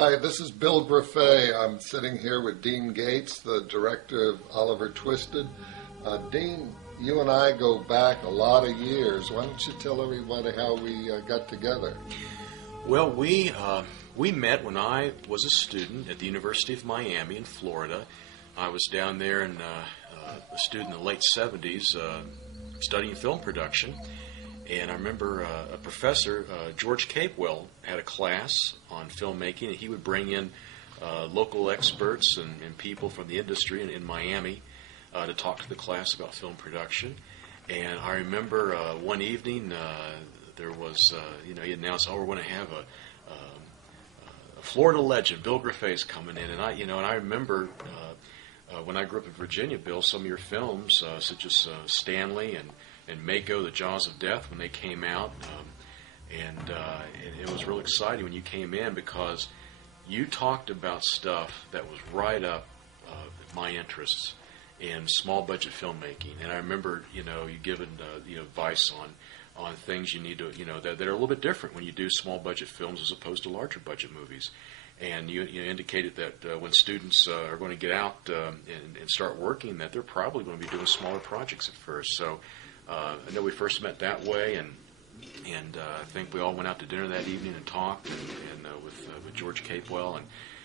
Hi, this is Bill GREFE. I'm sitting here with Dean Gates, the director of Oliver Twisted. Dean, you and I go back a lot of years. Why don't you tell everybody how we got together? Well, we met when I was a student at the University of Miami in Florida. I was down there and a student in the late 70s studying film production. And I remember a professor, George Capewell, had a class on filmmaking, and he would bring in local experts and people from the industry in Miami to talk to the class about film production. And I remember one evening there was, he announced, we're going to have a Florida legend, Bill GREFE, is coming in. And I remember when I grew up in Virginia, Bill, some of your films, such as Stanley and Mako, The Jaws of Death, when they came out, and it was real exciting when you came in because you talked about stuff that was right up my interests in small budget filmmaking. And I remember, you giving advice on things you need to, that are a little bit different when you do small budget films as opposed to larger budget movies. And you indicated that when students are going to get out and start working, that they're probably going to be doing smaller projects at first. So I know we first met that way, and I think we all went out to dinner that evening and talked with George Capewell,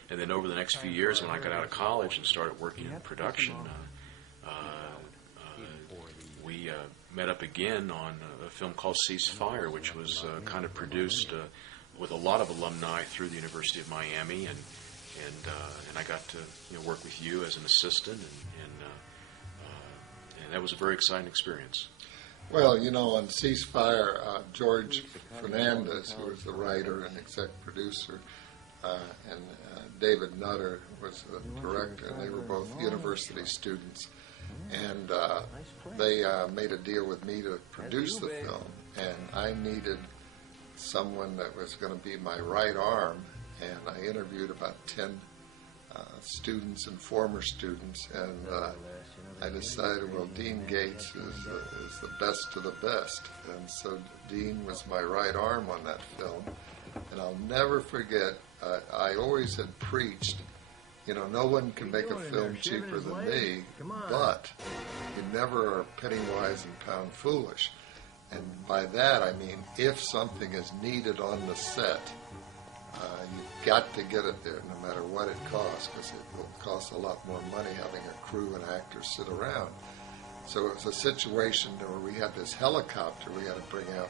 and then over the next few years when I got out of college and started working in production, we met up again on a film called Ceasefire, which was kind of produced with a lot of alumni through the University of Miami, and I got to work with you as an assistant, and that was a very exciting experience. Well, on Ceasefire, George Fernandez, who was the writer and exec producer, and David Nutter was the director, and they were both university students. And they made a deal with me to produce the film, and I needed someone that was going to be my right arm, and I interviewed about 10 students and former students, and I decided, well, Dean Gates is the best of the best. And so Dean was my right arm on that film. And I'll never forget, I always had preached, no one can make a film cheaper than me, but you never are penny wise and pound foolish. And by that I mean, if something is needed on the set, you've got to get it there no matter what it costs, because it will cost a lot more money having a crew and actors sit around. So it was a situation where we had this helicopter we had to bring out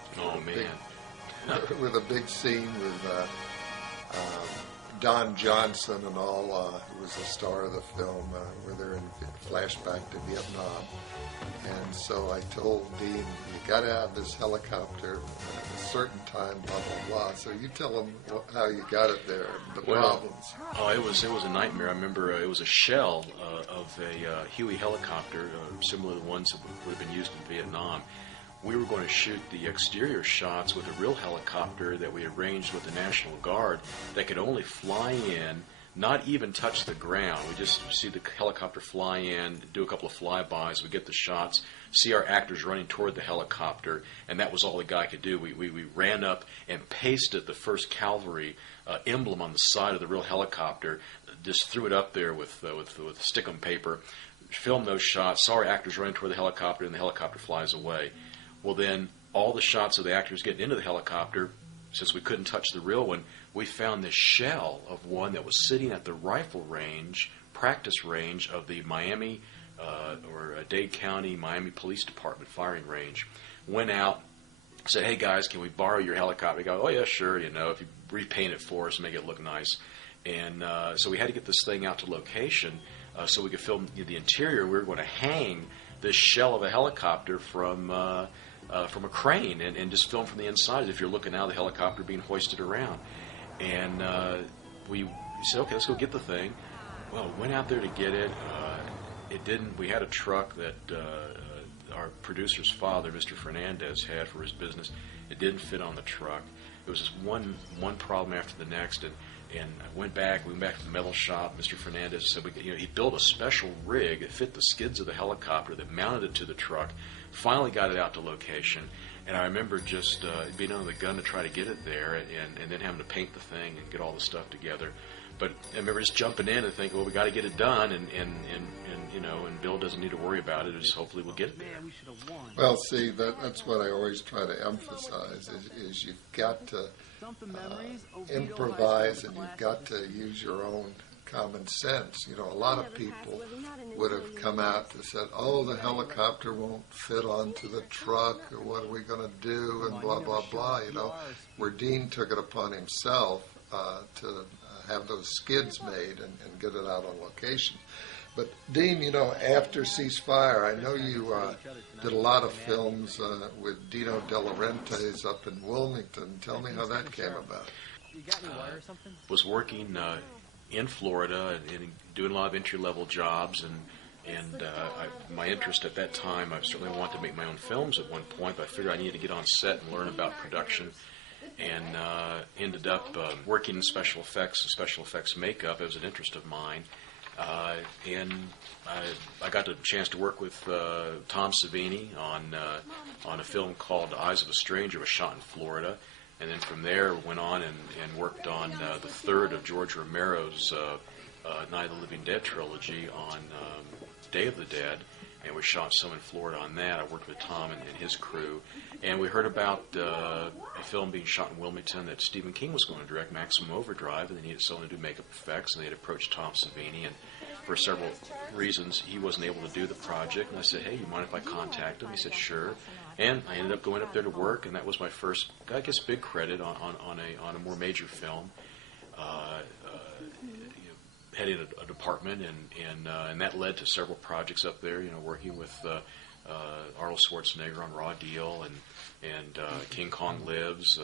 with a big scene with Don Johnson and all, who was the star of the film, where they're in flashback to Vietnam. And so I told Dean, you got to have this helicopter at a certain time, blah, blah, blah. So you tell him how you got it there, the problems. It was a nightmare. I remember it was a shell of a Huey helicopter, similar to the ones that would have been used in Vietnam. We were going to shoot the exterior shots with a real helicopter that we arranged with the National Guard that could only fly in, not even touch the ground. We just see the helicopter fly in, do a couple of flybys, we get the shots, see our actors running toward the helicopter, and that was all the guy could do. We ran up and pasted the 1st Cavalry emblem on the side of the real helicopter, just threw it up there with stick-on paper, filmed those shots, saw our actors running toward the helicopter, and the helicopter flies away. Well, then all the shots of the actors getting into the helicopter, since we couldn't touch the real one, we found this shell of one that was sitting at the rifle range, practice range of the Miami or Dade County Miami Police Department firing range. Went out, said, hey guys, can we borrow your helicopter? They go, oh yeah, sure, if you repaint it for us, make it look nice. And so we had to get this thing out to location so we could film the interior. We were going to hang this shell of a helicopter from a crane and just film from the inside as if you're looking out of the helicopter being hoisted around. And we said, okay, let's go get the thing. Well, went out there to get it. It didn't. We had a truck that our producer's father, Mr. Fernandez, had for his business. It didn't fit on the truck. It was just one problem after the next, I went back to the metal shop. Mr. Fernandez said he built a special rig that fit the skids of the helicopter, that mounted it to the truck, finally got it out to location. And I remember just being under the gun to try to get it there, and then having to paint the thing and get all the stuff together. But I remember just jumping in and thinking, well, we got to get it done, and Bill doesn't need to worry about it. Just hopefully we'll get it there. Well, see, that's what I always try to emphasize is you've got to improvise, and you've got to use your own common sense. A lot of people would have come out and said, oh, the helicopter won't fit onto the truck, or what are we going to do, and blah, blah, blah, where Dean took it upon himself to have those skids made and get it out on location. But Dean, after Ceasefire, I know you did a lot of films with Dino De Laurentiis up in Wilmington. Tell me how that came about. Was working in Florida and doing a lot of entry-level jobs, and my interest at that time, I certainly wanted to make my own films at one point, but I figured I needed to get on set and learn about production, and ended up working in special effects and special effects makeup. It was an interest of mine. And I got the chance to work with Tom Savini on a film called Eyes of a Stranger. It was shot in Florida, and then from there went on and worked on the third of George Romero's Night of the Living Dead trilogy on Day of the Dead, and we shot some in Florida on that. I worked with Tom and his crew, and we heard about a film being shot in Wilmington that Stephen King was going to direct, Maximum Overdrive, and they needed someone to do makeup effects, and they had approached Tom Savini, and for several reasons he wasn't able to do the project, and I said, hey, you mind if I contact him? He said, sure, and I ended up going up there to work, and that was my first, I guess, big credit on a more major film. Heading a department, and that led to several projects up there. Working with Arnold Schwarzenegger on Raw Deal and King Kong Lives.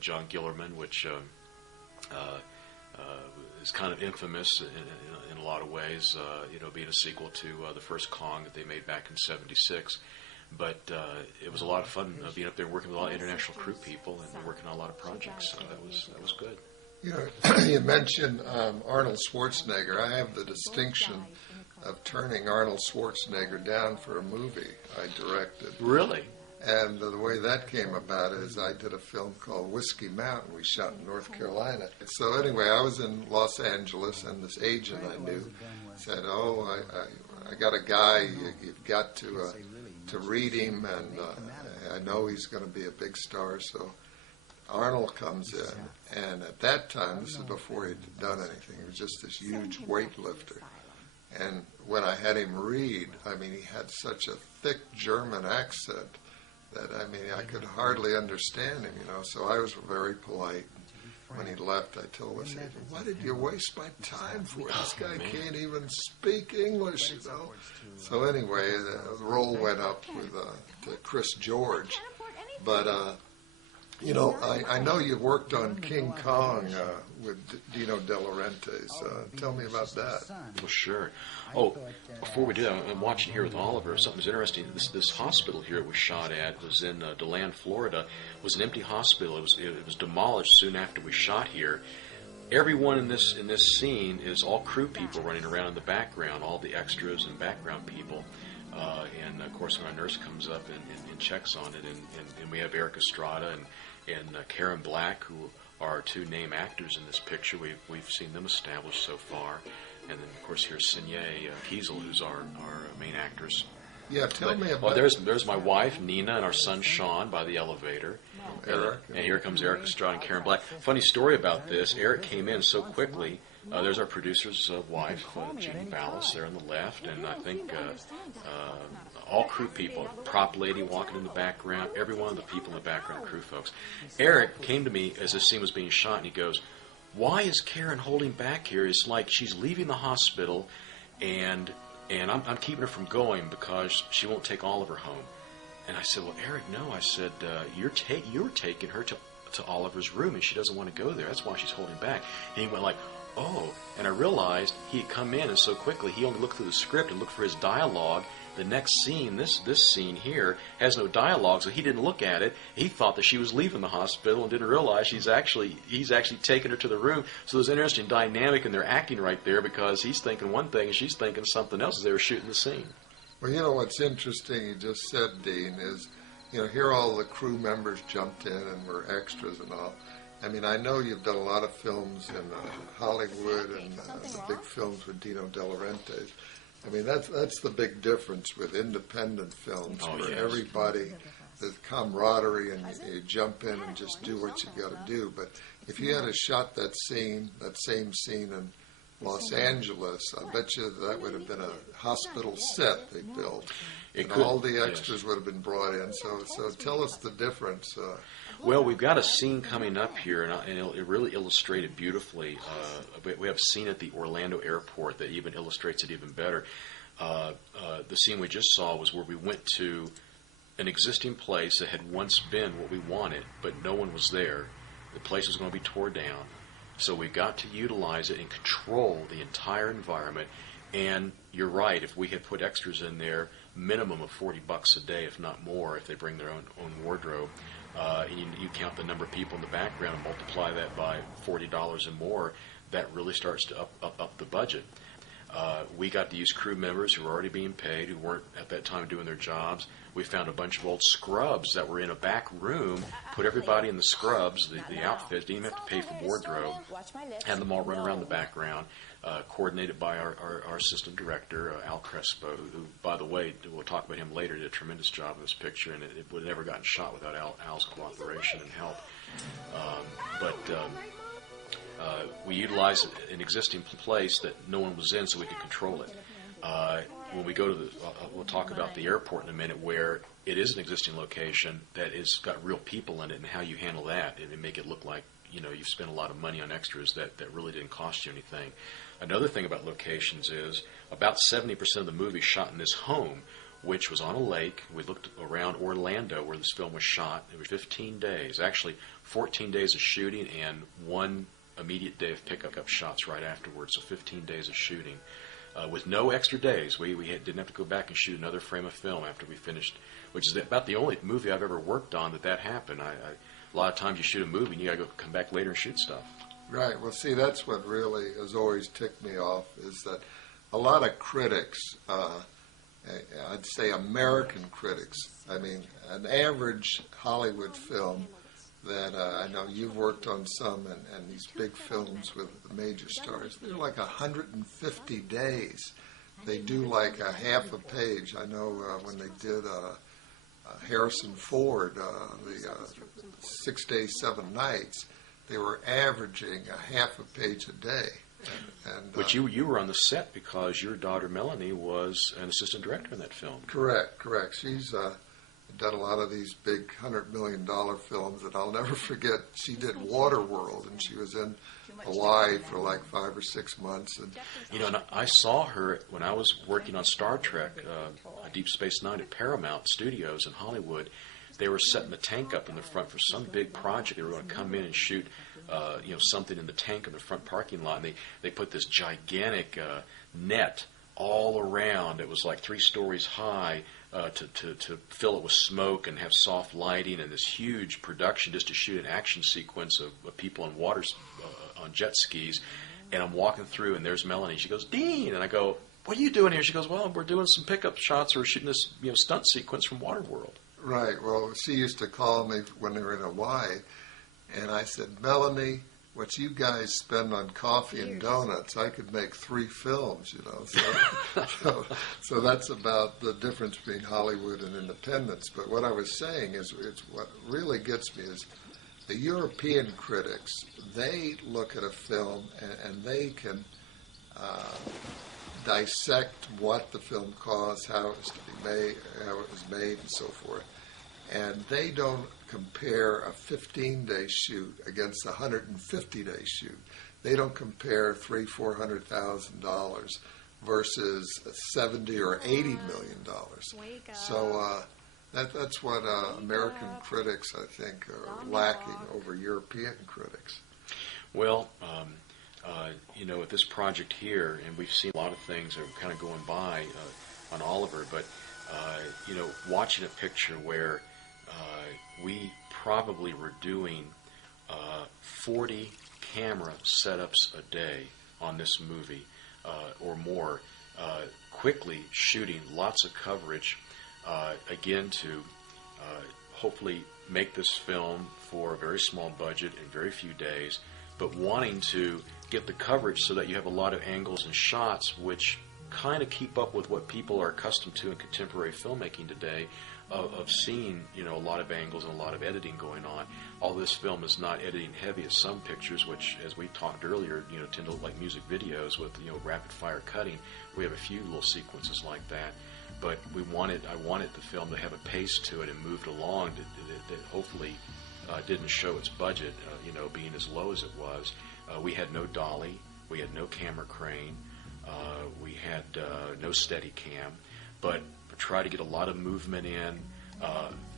John Gillerman, which is kind of infamous in a lot of ways. Being a sequel to the first Kong that they made back in '76. But it was a lot of fun being up there working with a lot of international crew people and working on a lot of projects. So that was good. You mentioned Arnold Schwarzenegger. I have the distinction of turning Arnold Schwarzenegger down for a movie I directed. Really? And the way that came about is I did a film called Whiskey Mountain. We shot in North Carolina. So anyway, I was in Los Angeles, and this agent I knew said, oh, I got a guy, you've got to read him, and I know he's going to be a big star, so Arnold comes in, and at that time, this is before he'd done anything, he was just this huge weightlifter. And when I had him read, he had such a thick German accent that, I could hardly understand him, So I was very polite. When he left, I told him, why did you waste my time for? This guy can't even speak English, So anyway, the role went up to Chris George. But, I know you've worked on King Kong with Dino De Laurentiis. Tell me about that. Well, sure. Oh, before we do that, I'm watching here with Oliver. Something's interesting. This hospital here it was shot at was in DeLand, Florida. It was an empty hospital. It was demolished soon after we shot here. Everyone in this scene is all crew people running around in the background, all the extras and background people. And of course, when our nurse comes up and checks on it, and we have ERIK Estrada and Karen Black, who are our two name actors in this picture. We've seen them established so far. And then, of course, here's Sinye Kiesel, who's our main actress. Yeah, tell me about... There's my wife, Nina, and our son, Sean, by the elevator. ERIK. And here comes ERIK Estrada and Karen Black. Funny story about this. ERIK came in so quickly. There's our producer's wife, Jean Ballas, there on the left. And I think all crew people, prop lady walking in the background, every one of the people in the background, crew folks. ERIK came to me as this scene was being shot, and he goes, why is Karen holding back here? It's like she's leaving the hospital, and I'm keeping her from going because she won't take Oliver home. And I said, well, ERIK, no. I said, you're taking her to Oliver's room, and she doesn't want to go there. That's why she's holding back. And he went like, oh. And I realized he had come in, and so quickly he only looked through the script and looked for his dialogue, The next scene, this scene here, has no dialogue, so he didn't look at it. He thought that she was leaving the hospital and didn't realize he's actually taking her to the room. So there's an interesting dynamic in their acting right there, because he's thinking one thing and she's thinking something else as they were shooting the scene. Well, you know what's interesting, you just said, Dean, is, you know, here all the crew members jumped in and were extras and all. I mean, I know you've done a lot of films in Hollywood and the big films with Dino De Laurentiis. I mean, that's the big difference with independent films, where yes. everybody, the camaraderie, and you jump in and just do what you got to do. But if you had shot that same scene in Los Angeles, I bet you that would have been a hospital set they built. And all the extras would have been brought in. So tell us the difference. Well, we've got a scene coming up here, and it really illustrated beautifully. We have a scene at the Orlando airport that even illustrates it even better. The scene we just saw was where we went to an existing place that had once been what we wanted, but no one was there. The place was going to be torn down. So we got to utilize it and control the entire environment. And you're right, if we had put extras in there, minimum of $40 a day, if not more, if they bring their own wardrobe. And you count the number of people in the background and multiply that by $40 and more, that really starts to up the budget. We got to use crew members who were already being paid, who weren't at that time doing their jobs. We found a bunch of old scrubs that were in a back room, put everybody in the scrubs, the outfits, didn't even have to pay for wardrobe, had them all run around the background, coordinated by our assistant director, Al Crespo, who, by the way, we'll talk about him later, did a tremendous job in this picture, and it would have never gotten shot without Al's cooperation and help. We utilized an existing place that no one was in so we could control it. When we go to we'll talk about the airport in a minute, where it is an existing location that has got real people in it, and how you handle that and make it look like, you know, you've spent a lot of money on extras that really didn't cost you anything. Another thing about locations is about 70% of the movie shot in this home, which was on a lake. We looked around Orlando where this film was shot. It was 15 days, actually 14 days of shooting and one immediate day of pickup shots right afterwards, so 15 days of shooting. With no extra days. We didn't have to go back and shoot another frame of film after we finished, which is about the only movie I've ever worked on that happened. A lot of times you shoot a movie and you got to come back later and shoot stuff. Right. Well, see, that's what really has always ticked me off, is that a lot of critics, I'd say American critics, I mean, an average Hollywood film that I know you've worked on some, and these big films with the major stars, they're like 150 days. They do like a half a page. I know when they did Harrison Ford, the 6 Days, 7 Nights, they were averaging a half a page a day. But you were on the set because your daughter Melanie was an assistant director in that film. Correct. She's done a lot of these big $100 million films that I'll never forget. She did Waterworld, and she was in Hawaii for like 5 or 6 months. And you know, and I saw her when I was working on Star Trek, Deep Space Nine at Paramount Studios in Hollywood. They were setting the tank up in the front for some big project. They were going to come in and shoot, something in the tank in the front parking lot. And they put this gigantic net all around. It was like 3 stories high. To fill it with smoke and have soft lighting, and this huge production just to shoot an action sequence of people on waters on jet skis. And I'm walking through, and there's Melanie. She goes, "Dean," and I go, "What are you doing here?" She goes, "Well, we're doing some pickup shots. We're shooting this stunt sequence from Waterworld." Right. Well, she used to call me when they were in Hawaii, and I said, "Melanie, what you guys spend on coffee and donuts, I could make 3 films, you know." So that's about the difference between Hollywood and independence. But what I was saying is, it's what really gets me is the European critics. They look at a film and they can dissect what the film cost, how it was to be made, how it was made, and so forth. And they don't compare a 15-day shoot against a 150-day shoot. They don't compare $300,000-$400,000 versus $70 or $80 million. So that's what American critics, I think, are lacking over European critics. Well, with this project here, and we've seen a lot of things that are kind of going by on Oliver, but watching a picture where we probably were doing 40 camera setups a day on this movie or more, quickly shooting lots of coverage, again to hopefully make this film for a very small budget in very few days, but wanting to get the coverage so that you have a lot of angles and shots which kind of keep up with what people are accustomed to in contemporary filmmaking today, of seeing a lot of angles and a lot of editing going on. All this film is not editing heavy as some pictures, which, as we talked earlier, tend to look like music videos with rapid fire cutting. We have a few little sequences like that, but I wanted the film to have a pace to it and moved along that hopefully didn't show its budget, being as low as it was. We had no dolly, we had no camera crane, we had no steady cam, but try to get a lot of movement in,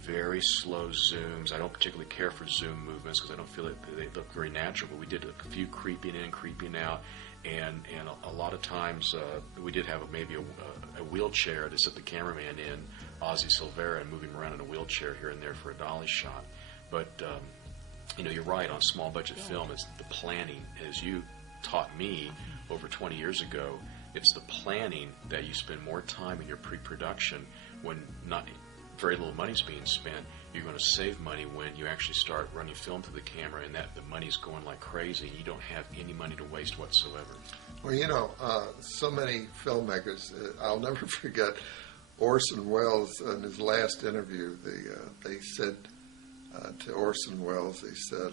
very slow zooms. I don't particularly care for zoom movements because I don't feel that they look very natural, but we did a few creeping in, creeping out, and a lot of times we did have maybe a wheelchair to set the cameraman in, Ozzy Silvera, and moving around in a wheelchair here and there for a dolly shot. But you're right, on small budget film, it's the planning, as you taught me over 20 years ago. It's the planning that you spend more time in your pre-production when not very little money's being spent. You're going to save money when you actually start running film to the camera and that the money's going like crazy and you don't have any money to waste whatsoever. Well, so many filmmakers, I'll never forget Orson Welles in his last interview. They said to Orson Welles, they said,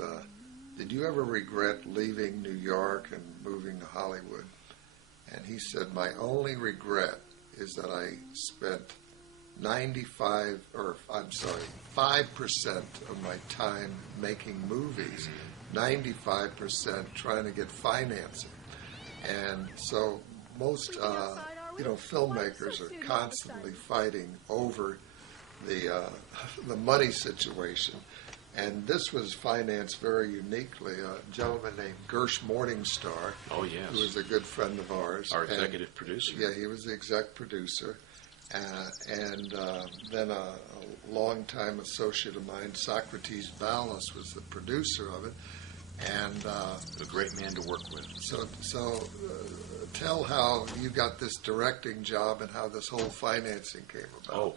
did you ever regret leaving New York and moving to Hollywood? And he said, my only regret is that I spent 5% of my time making movies, 95% trying to get financing. And so most, filmmakers are constantly fighting over the money situation. And this was financed very uniquely. A gentleman named Gersh Morningstar, oh, yes, who was a good friend of ours. Our executive producer. Yeah, he was the exec producer. And then a longtime associate of mine, Socrates Ballas, was the producer of it. And a great man to work with. So tell how you got this directing job and how this whole financing came about.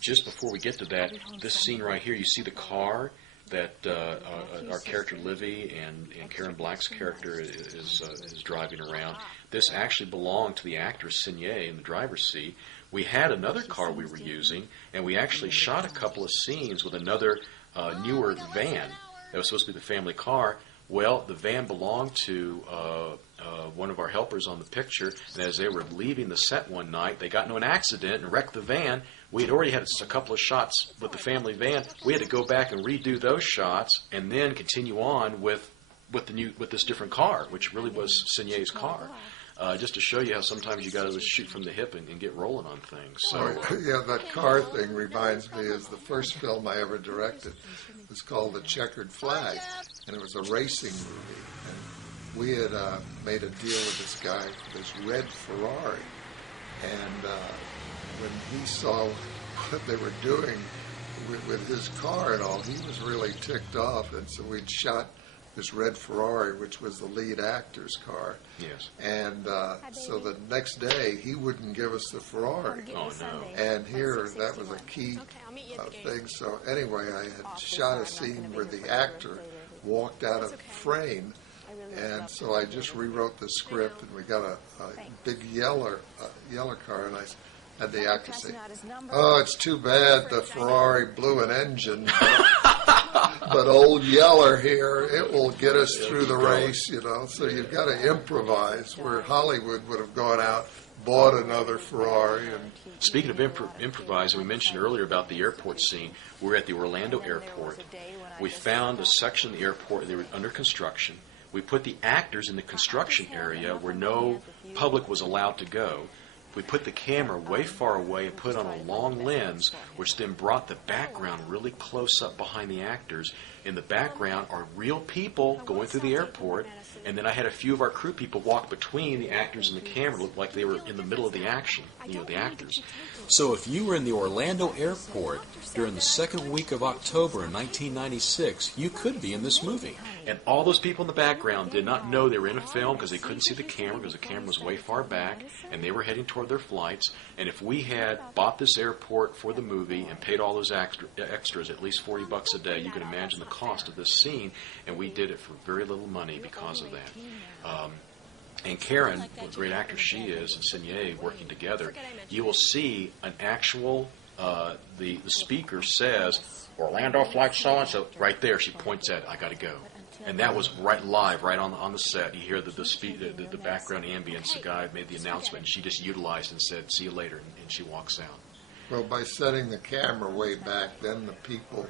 Just before we get to that, this scene right here, you see the car that our character Livy and Karen Black's character is driving around. This actually belonged to the actor Signet in the driver's seat. We had another car we were using, and we actually shot a couple of scenes with another newer van that was supposed to be the family car. Well, the van belonged to one of our helpers on the picture, and as they were leaving the set one night, they got into an accident and wrecked the van. We had already had a couple of shots with the family van. We had to go back and redo those shots and then continue on with this different car, which really was Signet's car. Just to show you how sometimes you got to shoot from the hip and get rolling on things. So yeah, that car thing reminds me of the first film I ever directed. It was called The Checkered Flag, and it was a racing movie. And we had made a deal with this guy for this red Ferrari, and when he saw what they were doing with his car and all, he was really ticked off, and so we'd shot this red Ferrari, which was the lead actor's car. Yes. And so the next day, he wouldn't give us the Ferrari. Oh, no. And here, that was a key thing. So anyway, I had shot a scene where the actor walked out of frame, and so I just rewrote the script, and we got a big yellow car, and I had the actor say, "Oh, it's too bad the Ferrari blew an engine, but old Yeller here, it will get us through the race, you know." So you've got to improvise, where Hollywood would have gone out, bought another Ferrari. And speaking of improvising, we mentioned earlier about the airport scene. We're at the Orlando airport. We found a section of the airport, they were under construction. We put the actors in the construction area where no public was allowed to go. we put the camera way far away and put on a long lens, which then brought the background really close up behind the actors. In the background are real people going through the airport, and then I had a few of our crew people walk between the actors and the camera, looked like they were in the middle of the action, the actors. So if you were in the Orlando airport during the second week of October in 1996, you could be in this movie. And all those people in the background did not know they were in a film because they couldn't see the camera because the camera was way far back, and they were heading toward their flights. And if we had bought this airport for the movie and paid all those extras, at least $40 a day, you can imagine the cost of this scene, and we did it for very little money because of that. And Karen, what a great actress she is, and Signé working together, you will see an actual, the speaker says, Orlando flight so-and-so, right there, she points at, I got to go. And that was right live, right on the set. You hear the background ambience, the guy made the announcement, and she just utilized and said, see you later, and she walks out. Well, by setting the camera way back, then the people,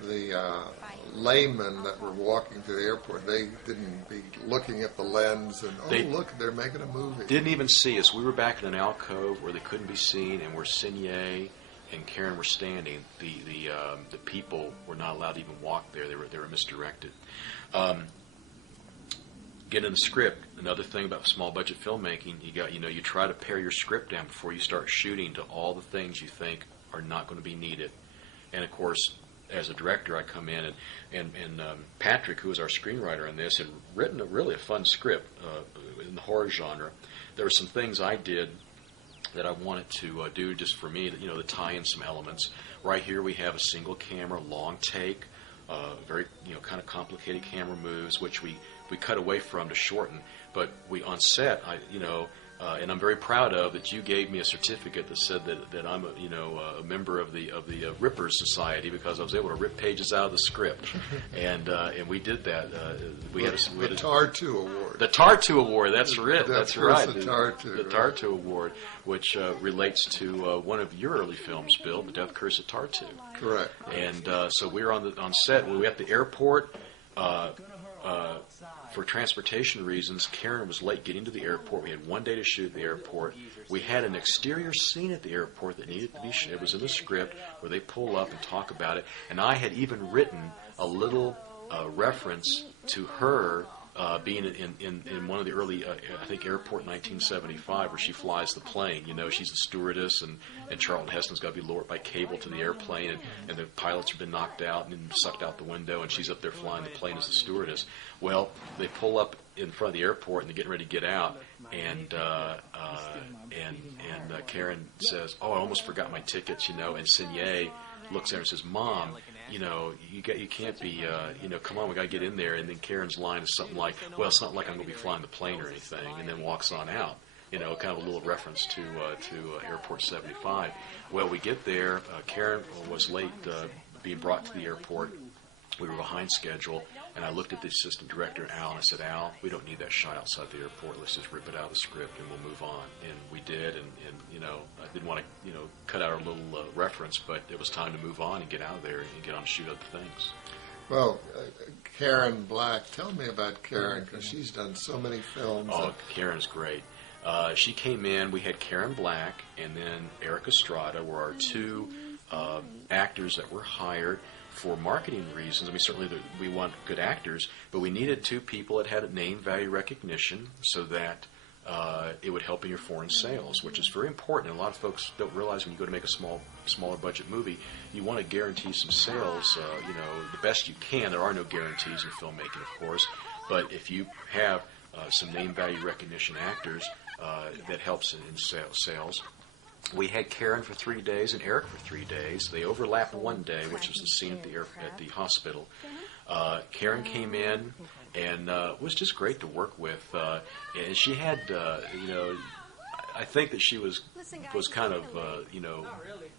the laymen that were walking to the airport, they didn't be looking at the lens and, look, they're making a movie. Didn't even see us. We were back in an alcove where they couldn't be seen, and where Signé and Karen were standing. The people were not allowed to even walk there. They were misdirected. Getting the script. Another thing about small budget filmmaking, you try to pare your script down before you start shooting to all the things you think are not going to be needed. And of course, as a director, I come in and Patrick, who was our screenwriter on this, had written a fun script in the horror genre. There were some things I did that I wanted to do just for me, to tie in some elements. Right here we have a single camera, long take, very kind of complicated camera moves, which we cut away from to shorten. But we on set, and I'm very proud of that you gave me a certificate that said that I'm a member of the Rippers Society, because I was able to rip pages out of the script, and we did that. We had the Tartu Award. The Tartu Award. That's right. That's right. The Tartu. The Tartu Award, which relates to one of your early films, Bill, The Death Curse of Tartu. Correct. And so we were on set. We were at the airport. For transportation reasons, Karen was late getting to the airport. We had one day to shoot at the airport. We had an exterior scene at the airport that needed to be shot. It was in the script where they pull up and talk about it. And I had even written a little reference to her being in one of the early, I think, Airport 1975, where she flies the plane. She's the stewardess, and Charlton Heston's got to be lowered by cable to the airplane, and the pilots have been knocked out and sucked out the window, and she's up there flying the plane as the stewardess. Well, they pull up in front of the airport, and they're getting ready to get out, and Karen says, "Oh, I almost forgot my tickets," and Signé looks at her and says, "Mom, you can't be, come on, we got to get in there." And then Karen's line is something like, "Well, it's not like I'm going to be flying the plane or anything," and then walks on out. Kind of a little reference to Airport 75. Well, we get there. Karen was late being brought to the airport. We were behind schedule, and I looked at the assistant director, Al, and I said, "Al, we don't need that shot outside the airport. Let's just rip it out of the script, and we'll move on." And we did, and I didn't want to, cut out our little reference, but it was time to move on and get out of there and get on to shoot other things. Well, Karen Black, tell me about Karen, because she's done so many films. Oh, Karen's great. She came in, we had Karen Black, and then ERIK Estrada were our two actors that were hired for marketing reasons. I mean, certainly we want good actors, but we needed two people that had a name value recognition so that it would help in your foreign sales, which is very important. And a lot of folks don't realize when you go to make a smaller budget movie, you want to guarantee some sales, the best you can. There are no guarantees in filmmaking, of course, but if you have some name value recognition actors, that helps in sales. We had Karen for 3 days and ERIK for 3 days. They overlapped one day, which was the scene at the hospital. Karen came in and was just great to work with. And she had, I think that she was kind of,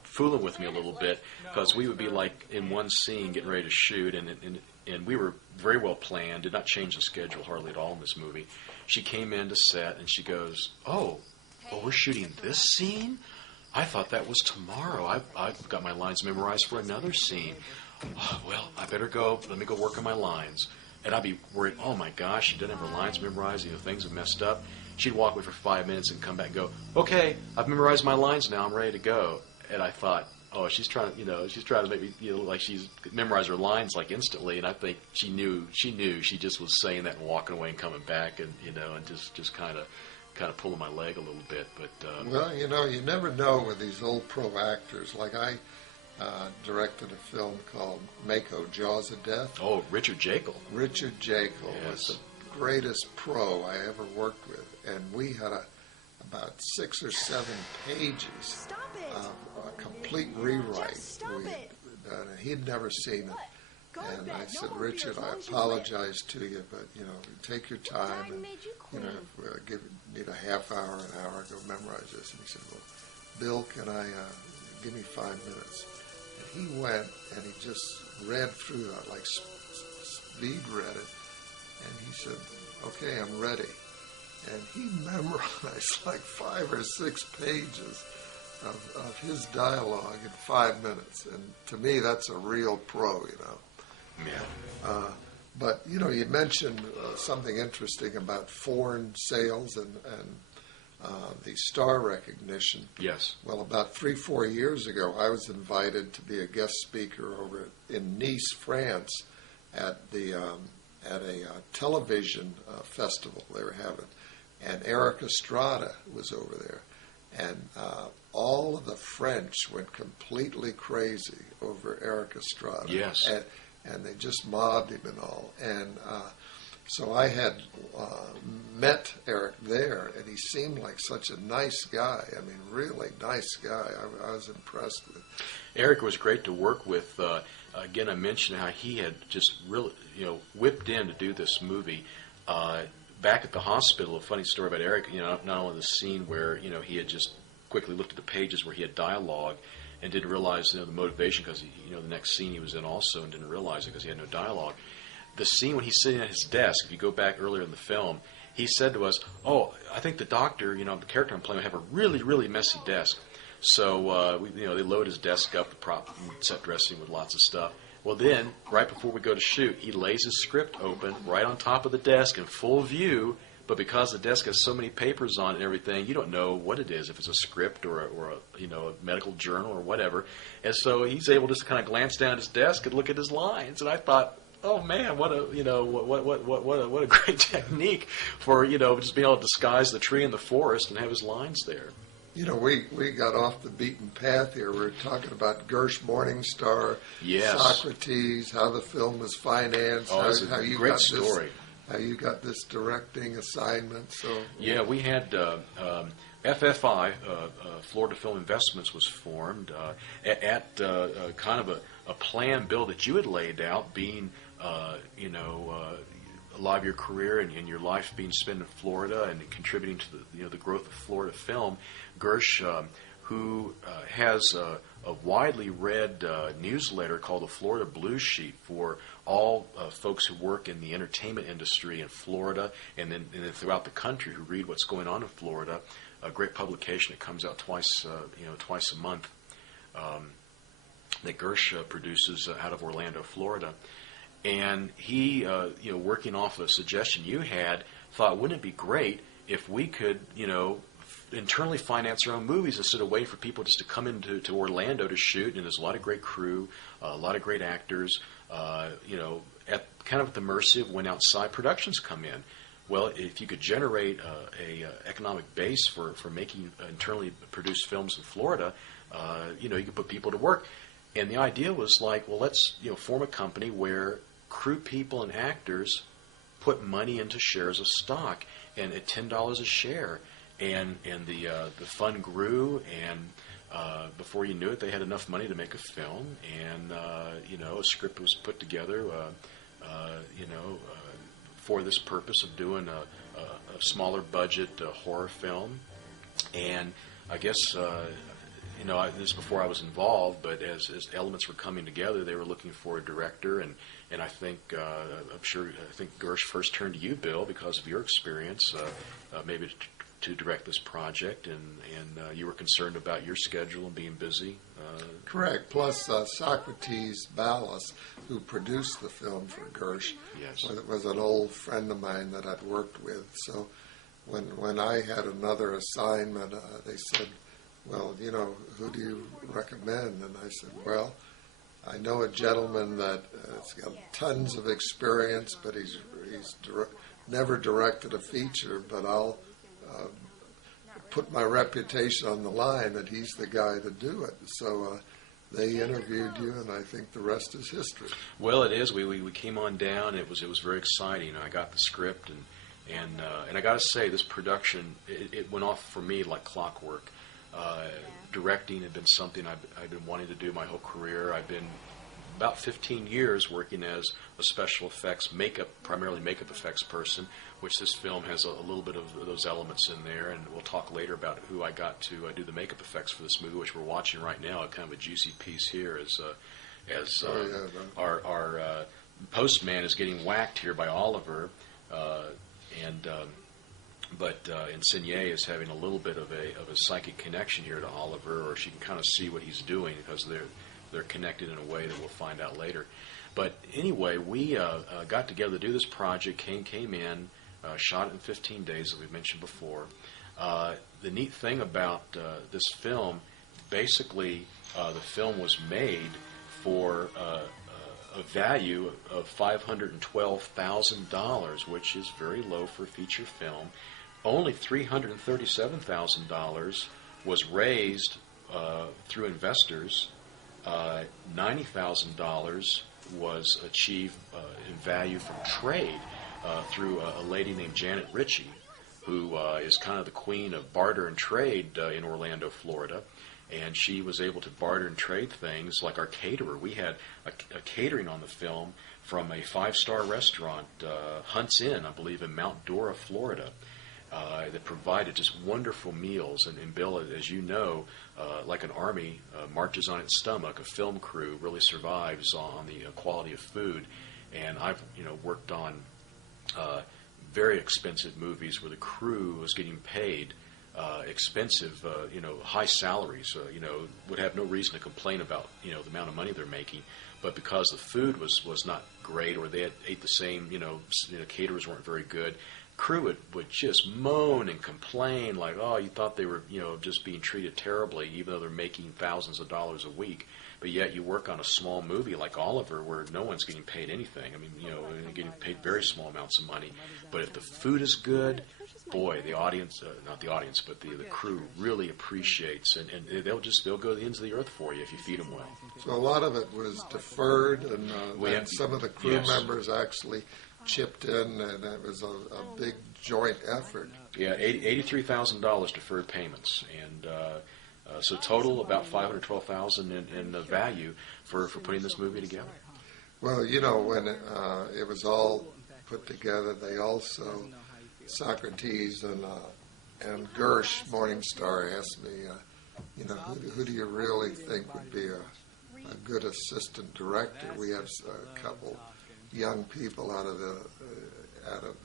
fooling with me a little bit, because we would be like in one scene getting ready to shoot, and we were very well planned, did not change the schedule hardly at all in this movie. She came in to set and she goes, oh, we're shooting this scene? I thought that was tomorrow. I've got my lines memorized for another scene. Oh, well, I better go. Let me go work on my lines. And I'd be worried, oh my gosh, she didn't have her lines memorized. Things have messed up. she'd walk away for 5 minutes and come back and go, "Okay, I've memorized my lines now. I'm ready to go." And I thought, oh, she's trying to make me like she's memorized her lines like instantly. And I think she knew. She just was saying that and walking away and coming back, and and just kind of pulling my leg a little bit. But well, you never know with these old pro actors. Like I directed a film called Mako, Jaws of Death. Oh, Richard Jekyll. Richard Jekyll was the greatest pro I ever worked with, and we had about 6 or 7 pages of a complete rewrite. He'd never seen it, and I said, "Richard, I apologize to you, but take your time, and need a half hour, an hour, go memorize this." And he said, "Well, Bill, can I give me 5 minutes?" And he went and he just read through that, like speed read it, and he said, "Okay, I'm ready." And he memorized like 5 or 6 pages of his dialogue in 5 minutes. And to me, that's a real pro, Yeah. But, you mentioned something interesting about foreign sales and the star recognition. Yes. Well, about 3-4 years ago, I was invited to be a guest speaker over in Nice, France, at a television festival they were having. And ERIK ESTRADA was over there. And all of the French went completely crazy over ERIK ESTRADA. Yes. And they just mobbed him and all. And so I had met ERIK there, and he seemed like such a nice guy. I mean, really nice guy. I was impressed with. ERIK was great to work with. Again, I mentioned how he had just really, whipped in to do this movie. Back at the hospital, a funny story about ERIK, not only the scene where, he had just quickly looked at the pages where he had dialogue and didn't realize, the motivation, because, the next scene he was in also, and didn't realize it because he had no dialogue. The scene when he's sitting at his desk, if you go back earlier in the film, he said to us, "Oh, I think the doctor, the character I'm playing, would have a really, really messy desk." So, they load his desk up, the prop set dressing with lots of stuff. Well, then, right before we go to shoot, he lays his script open right on top of the desk in full view, but because the desk has so many papers on it and everything, you don't know what it is, if it's a script or a medical journal or whatever. And so he's able to kind of glance down at his desk and look at his lines. And I thought, oh man, what a great technique for, just being able to disguise the tree in the forest and have his lines there. We got off the beaten path here. We were talking about Gersh Morningstar, yes. Socrates, how the film was financed, how you great got story. How you got this directing assignment. So yeah, we had FFI, Florida Film Investments, was formed at kind of a plan, Bill, that you had laid out, being a lot of your career and your life being spent in Florida and contributing to the growth of Florida film. Gersh, who has a widely read newsletter called the Florida Blues Sheet for all folks who work in the entertainment industry in Florida and then throughout the country who read what's going on in Florida. A great publication that comes out twice a month that Gersh produces out of Orlando, Florida. And he, working off a suggestion you had, thought, wouldn't it be great if we could, internally finance our own movies instead of waiting for people just to come into Orlando to shoot? And there's a lot of great crew, a lot of great actors, at kind of at the mercy of when outside productions come in. Well, if you could generate a economic base for making internally produced films in Florida, you could put people to work. And the idea was like, well, let's form a company where crew people and actors put money into shares of stock, and at $10 a share, and the fund grew, and before you knew it, they had enough money to make a film, and a script was put together, for this purpose of doing a smaller budget horror film. And I guess this is before I was involved, but as elements were coming together, they were looking for a director, and I think I think Gersh first turned to you, Bill, because of your experience, maybe to direct this project, and you were concerned about your schedule and being busy. Correct. Plus Socrates Ballas, who produced the film for Gersh, yes, was an old friend of mine that I'd worked with. So when I had another assignment, they said, well, who do you recommend? And I said, well, I know a gentleman that has got tons of experience, but he's never directed a feature, but I'll put my reputation on the line that he's the guy to do it. So they interviewed you, and I think the rest is history. Well, it is. We came on down. It was very exciting. I got the script, and I got to say, this production it went off for me like clockwork. Directing had been something I've been wanting to do my whole career. I've been about 15 years working as a special effects primarily makeup effects person, which this film has a little bit of those elements in there, and we'll talk later about who I got to do the makeup effects for this movie, which we're watching right now. A kind of a juicy piece here as our postman is getting whacked here by Oliver, But Insigne is having a little bit of a psychic connection here to Oliver, or she can kind of see what he's doing because they're connected in a way that we'll find out later. But anyway, we got together to do this project, came in, shot it in 15 days, as we mentioned before. The neat thing about this film, basically the film was made for a value of $512,000, which is very low for a feature film. Only $337,000 was raised through investors. $90,000 was achieved in value from trade through a lady named Janet Ritchie, who is kind of the queen of barter and trade in Orlando, Florida. And she was able to barter and trade things like our caterer. We had a catering on the film from a 5-star restaurant, Hunt's Inn, I believe, in Mount Dora, Florida, that provided just wonderful meals. And Bill, as you know, like an army marches on its stomach, a film crew really survives on the quality of food. And I've worked on very expensive movies where the crew was getting paid expensive, high salaries, would have no reason to complain about, the amount of money they're making. But because the food was not great, or they ate the same, caterers weren't very good, crew would just moan and complain like, oh, you thought they were, just being treated terribly, even though they're making thousands of dollars a week. But yet you work on a small movie like Oliver where no one's getting paid anything. I mean, getting paid very small amounts of money. But if the food is good, boy, the audience, not the audience, but the crew really appreciates, and they'll go to the ends of the earth for you if you feed them well. So a lot of it was deferred, and some of the crew members actually chipped in, and it was a big joint effort. Yeah, $83,000 deferred payments, and so total about $512,000 in value for putting this movie together. Well, when it was all put together, they also, Socrates and Gersh, Morningstar, asked me, who do you really think would be a good assistant director? We have a couple young people out of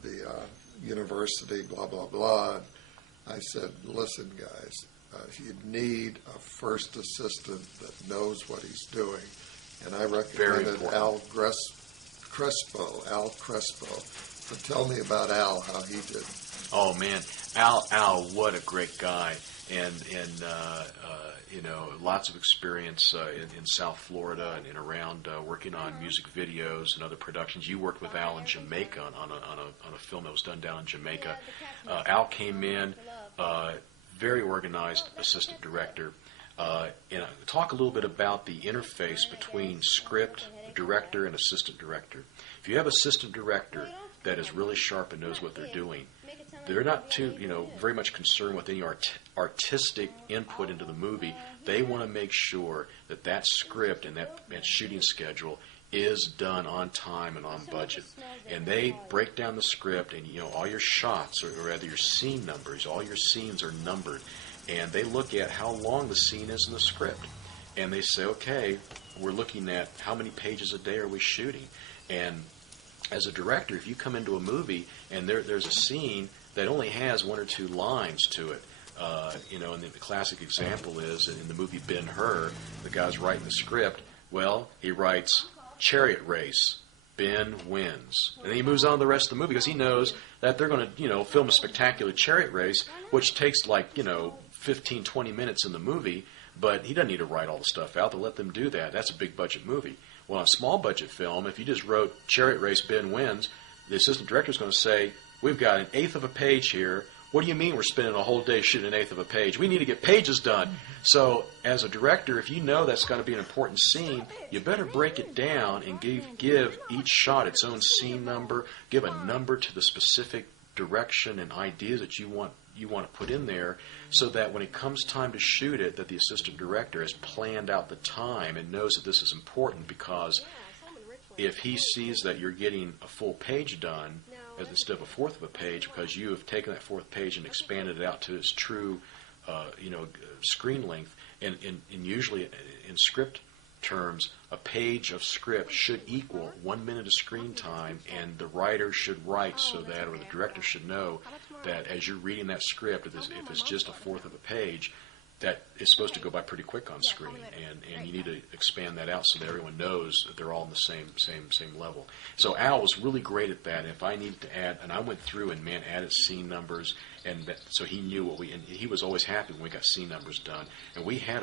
the university, blah blah blah. I said, listen, guys, you need a first assistant that knows what he's doing, and I recommended Al Crespo. So tell me about Al, how he did. Oh man, Al, what a great guy, and lots of experience in South Florida and around working on music videos and other productions. You worked with Al in Jamaica on a film that was done down in Jamaica. Al came in, very organized assistant director. And talk a little bit about the interface between script, director, and assistant director. If you have assistant director that is really sharp and knows what they're doing, they're not too, very much concerned with any artistic input into the movie. They want to make sure that script and that shooting schedule is done on time and on budget. And they break down the script, and all your shots, or rather your scene numbers, all your scenes are numbered. And they look at how long the scene is in the script. And they say, okay, we're looking at how many pages a day are we shooting. And as a director, if you come into a movie and there's a scene that only has 1 or 2 lines to it, and the classic example is in the movie Ben-Hur, the guy's writing the script. Well, he writes chariot race, Ben wins. And then he moves on to the rest of the movie because he knows that they're going to, film a spectacular chariot race, which takes 15, 20 minutes in the movie, but he doesn't need to write all the stuff out. They'll let them do that. That's a big budget movie. Well, on a small budget film, if you just wrote chariot race, Ben wins, the assistant director is going to say, we've got an eighth of a page here. What do you mean we're spending a whole day shooting an eighth of a page? We need to get pages done. So as a director, if you know that's going to be an important scene, you better break it down and give each shot its own scene number, give a number to the specific direction and ideas that you want to put in there, so that when it comes time to shoot it, that the assistant director has planned out the time and knows that this is important, because if he sees that you're getting a full page done instead of a fourth of a page, because you have taken that fourth page and expanded it out to its true screen length, and usually in script terms, a page of script should equal 1 minute of screen time, and the writer should write so that, or the director should know that as you're reading that script, if it's just a fourth of a page, that is supposed to go by pretty quick on screen, and you need to expand that out so that everyone knows that they're all on the same level. So Al was really great at that. If I needed to add, and I went through and added scene numbers, and so he knew and he was always happy when we got scene numbers done. And we had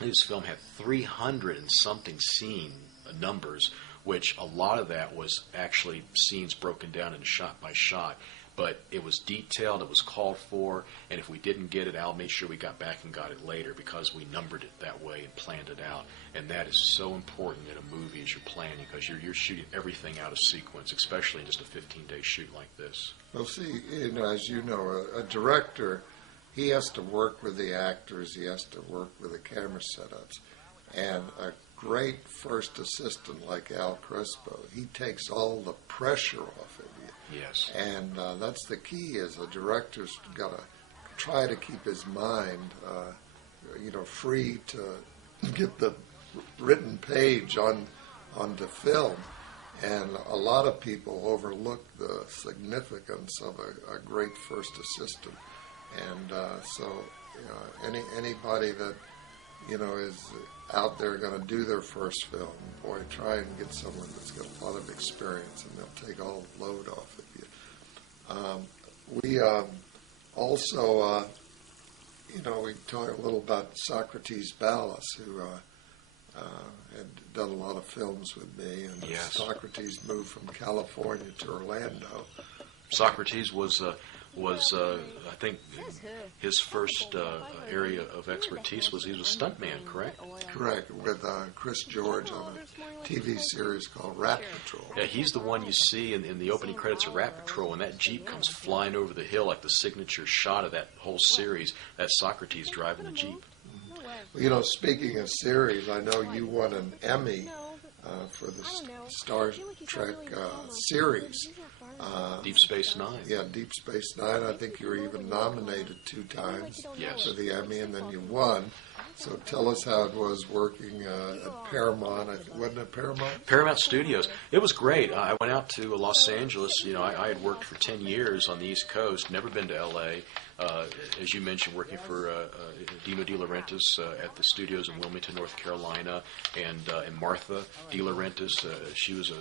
this film had 300 and something scene numbers, which a lot of that was actually scenes broken down into shot by shot. But it was detailed, it was called for, and if we didn't get it, Al made sure we got back and got it later, because we numbered it that way and planned it out. And that is so important in a movie as you're planning, because you're shooting everything out of sequence, especially in just a 15-day shoot like this. Well, see, as you know, a director, he has to work with the actors, he has to work with the camera setups. And a great first assistant like Al Crespo, he takes all the pressure off of you. Yes. And that's the key, is a director's got to try to keep his mind, free to get the written page onto film. And a lot of people overlook the significance of a great first assistant. And anybody that, is out there going to do their first film, boy, try and get someone that's got a lot of experience, and they'll take all the load off of you. We also, we talk a little about Socrates Ballas, who had done a lot of films with me, and yes. Socrates moved from California to Orlando. Socrates was I think, his first area of expertise was he was a stuntman, correct? Correct, with Chris George on a TV series called Rat Patrol. Yeah, he's the one you see in the opening credits of Rat Patrol, and that Jeep comes flying over the hill, like the signature shot of that whole series. That's Socrates driving the Jeep. Well, speaking of series, I know you won an Emmy for the Star Trek series. Deep Space Nine. Yeah, Deep Space Nine. I think you were even nominated 2 times yes. for the Emmy, and then you won. So tell us how it was working at Paramount. Wasn't it Paramount? Paramount Studios. It was great. I went out to Los Angeles. I had worked for 10 years on the East Coast, never been to L.A. As you mentioned, working for Dino De Laurentiis at the studios in Wilmington, North Carolina, and Martha De Laurentiis. She was a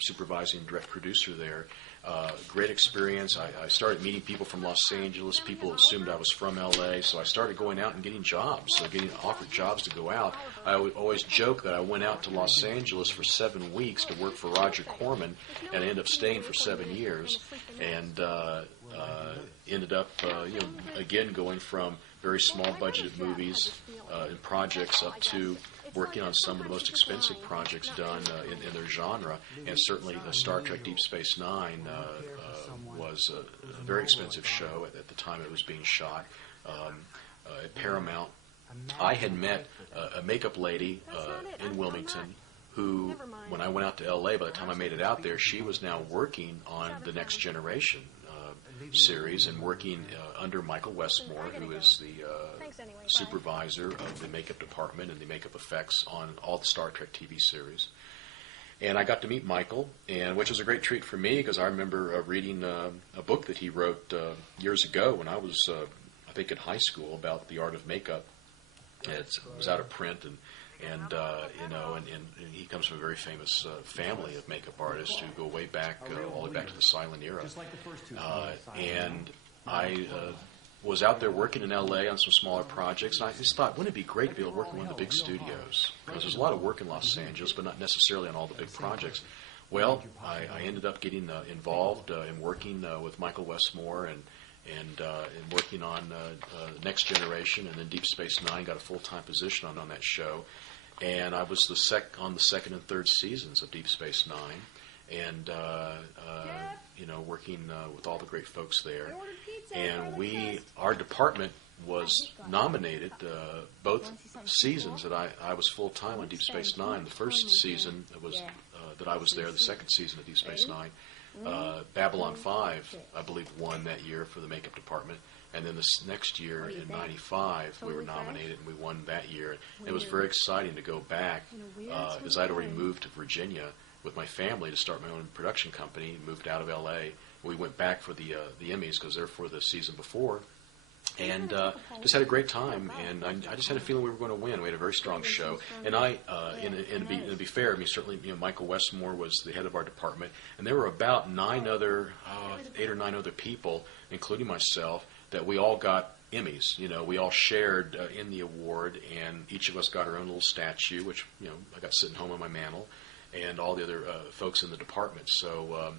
supervising direct producer there. Great experience. I started meeting people from Los Angeles. People assumed I was from L.A., so I started going out and getting jobs, getting offered jobs to go out. I would always joke that I went out to Los Angeles for 7 weeks to work for Roger Corman, and I ended up staying for 7 years, and ended up, again, going from very small budgeted movies and projects up to working on some of the most expensive projects done in their genre, and certainly the Star Trek Deep Space Nine was a very expensive show at the time it was being shot at Paramount. I had met a makeup lady in Wilmington who, when I went out to L.A., by the time I made it out there, she was now working on the Next Generation series and working under Michael Westmore, who is the supervisor of the makeup department and the makeup effects on all the Star Trek TV series. And I got to meet Michael, which was a great treat for me, because I remember reading a book that he wrote years ago when I was, I think, in high school, about the art of makeup. It was out of print, and and he comes from a very famous family of makeup artists who go way back, all the way back to the silent era. And I was out there working in L.A. on some smaller projects, and I just thought, wouldn't it be great to be able to work in one of the big studios? Because there's a lot of work in Los Angeles, but not necessarily on all the big projects. Well, I ended up getting involved in working with Michael Westmore and working on Next Generation, and then Deep Space Nine. Got a full-time position on that show, and I was on the second and third seasons of Deep Space Nine, and working with all the great folks there. And our department was nominated both seasons that I was full-time on Deep Space Nine. The first season was that I was there, the second season of Deep Space Nine. Babylon 5, I believe, won that year for the makeup department. And then this next year, in '95, we were nominated, and we won that year. It was very exciting to go back, because I'd already moved to Virginia with my family to start my own production company, moved out of L.A. We went back for the Emmys, because they're for the season before. And just had a great time, and I just had a feeling we were going to win. We had a very strong show, and to be fair, I mean, certainly, Michael Westmore was the head of our department, and there were about 8 or 9 other people, including myself, that we all got Emmys. We all shared in the award, and each of us got our own little statue, which I got sitting home on my mantle, and all the other folks in the department. So.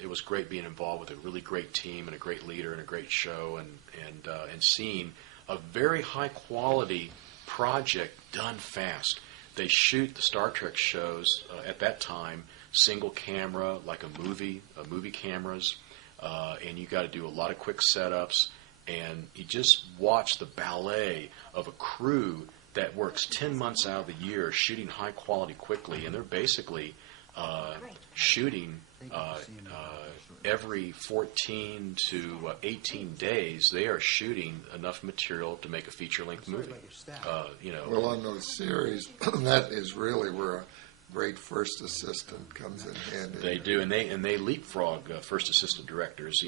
It was great being involved with a really great team and a great leader and a great show, and seeing a very high quality project done fast. They shoot the Star Trek shows at that time single camera, like a movie cameras, and you got to do a lot of quick setups, and you just watch the ballet of a crew that works 10 months out of the year shooting high quality quickly, and they're basically shooting every 14 to 18 days. They are shooting enough material to make a feature-length movie. Well, on those series, that is really where a great first assistant comes in handy. They do, and they leapfrog first assistant directors.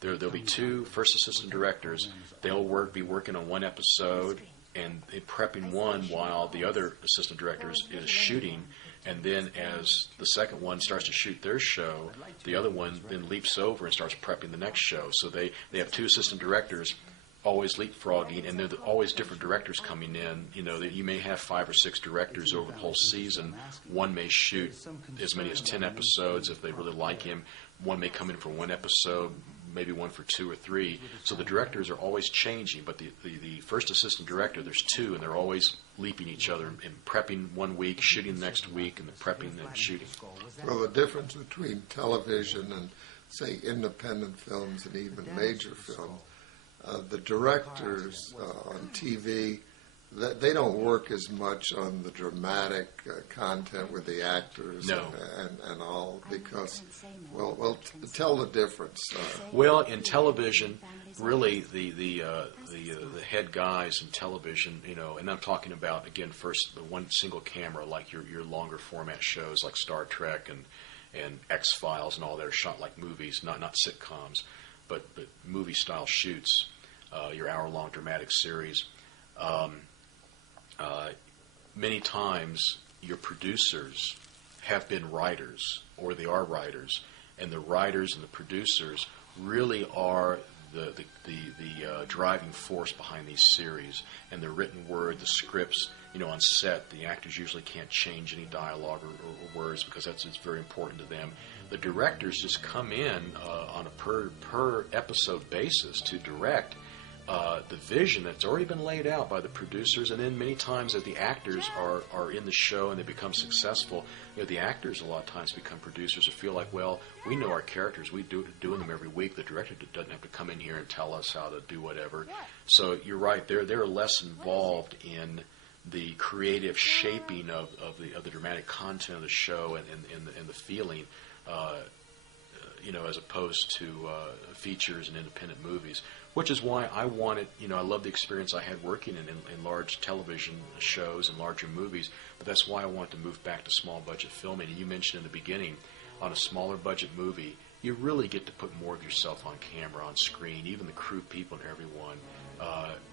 There'll be 2 first assistant directors. They'll be working on one episode and prepping one while the other assistant directors is shooting. And then as the second one starts to shoot their show, the other one then leaps over and starts prepping the next show. So they have 2 assistant directors always leapfrogging, and they're always different directors coming in. You may have 5 or 6 directors over the whole season. One may shoot as many as 10 episodes if they really like him. One may come in for 1 episode, maybe one for 2 or 3. So the directors are always changing, but the first assistant director, there's 2, and they're always leaping each other and prepping one week, shooting the next week, and then prepping and shooting. Well, the difference between television and, say, independent films and even major films, the directors on TV, they don't work as much on the dramatic content with the actors and all, because, tell the difference. Well, in television, really the head guys in television, and I'm talking about, again, first the one single camera, like your longer format shows like Star Trek and X-Files and all that are shot like movies, not sitcoms, but movie style shoots, your hour-long dramatic series. Many times your producers have been writers, or they are writers, and the writers and the producers really are the driving force behind these series. And the written word, the scripts, on set, the actors usually can't change any dialogue or words, because it's very important to them. The directors just come in on a per episode basis to direct the vision that's already been laid out by the producers, and then many times that the actors are in the show and they become successful, the actors a lot of times become producers and feel like, well, we know our characters, we doing them every week. The director doesn't have to come in here and tell us how to do whatever. So you're right, they're less involved in the creative shaping of the dramatic content of the show and the feeling, as opposed to features and independent movies. Which is why I wanted, I love the experience I had working in large television shows and larger movies, but that's why I wanted to move back to small budget filming. And you mentioned in the beginning, on a smaller budget movie, you really get to put more of yourself on camera, on screen, even the crew people and everyone.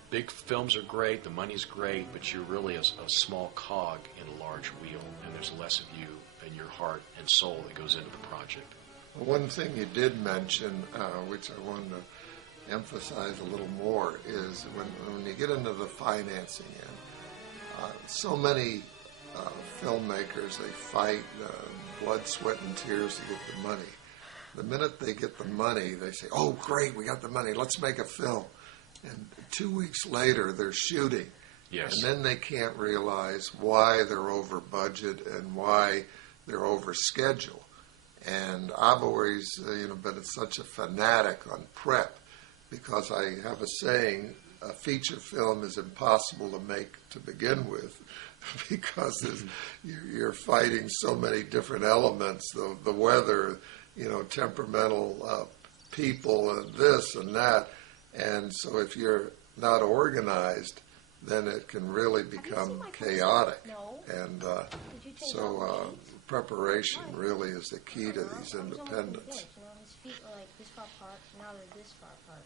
big films are great, the money's great, but you're really a small cog in a large wheel, and there's less of you and your heart and soul that goes into the project. One thing you did mention, which I wanted to emphasize a little more, is when you get into the financing end, so many filmmakers, they fight blood, sweat, and tears to get the money. The minute they get the money, they say, "Oh, great, we got the money, let's make a film." And 2 weeks later, they're shooting. Yes. And then they can't realize why they're over budget and why they're over schedule. And I've always, been such a fanatic on prep, because I have a saying: a feature film is impossible to make to begin with, because you're fighting so many different elements, the weather, temperamental people, and this and that. And so if you're not organized, then it can really become chaotic. And so preparation really is the key to these independents. His feet were like this far apart, now they're this far apart.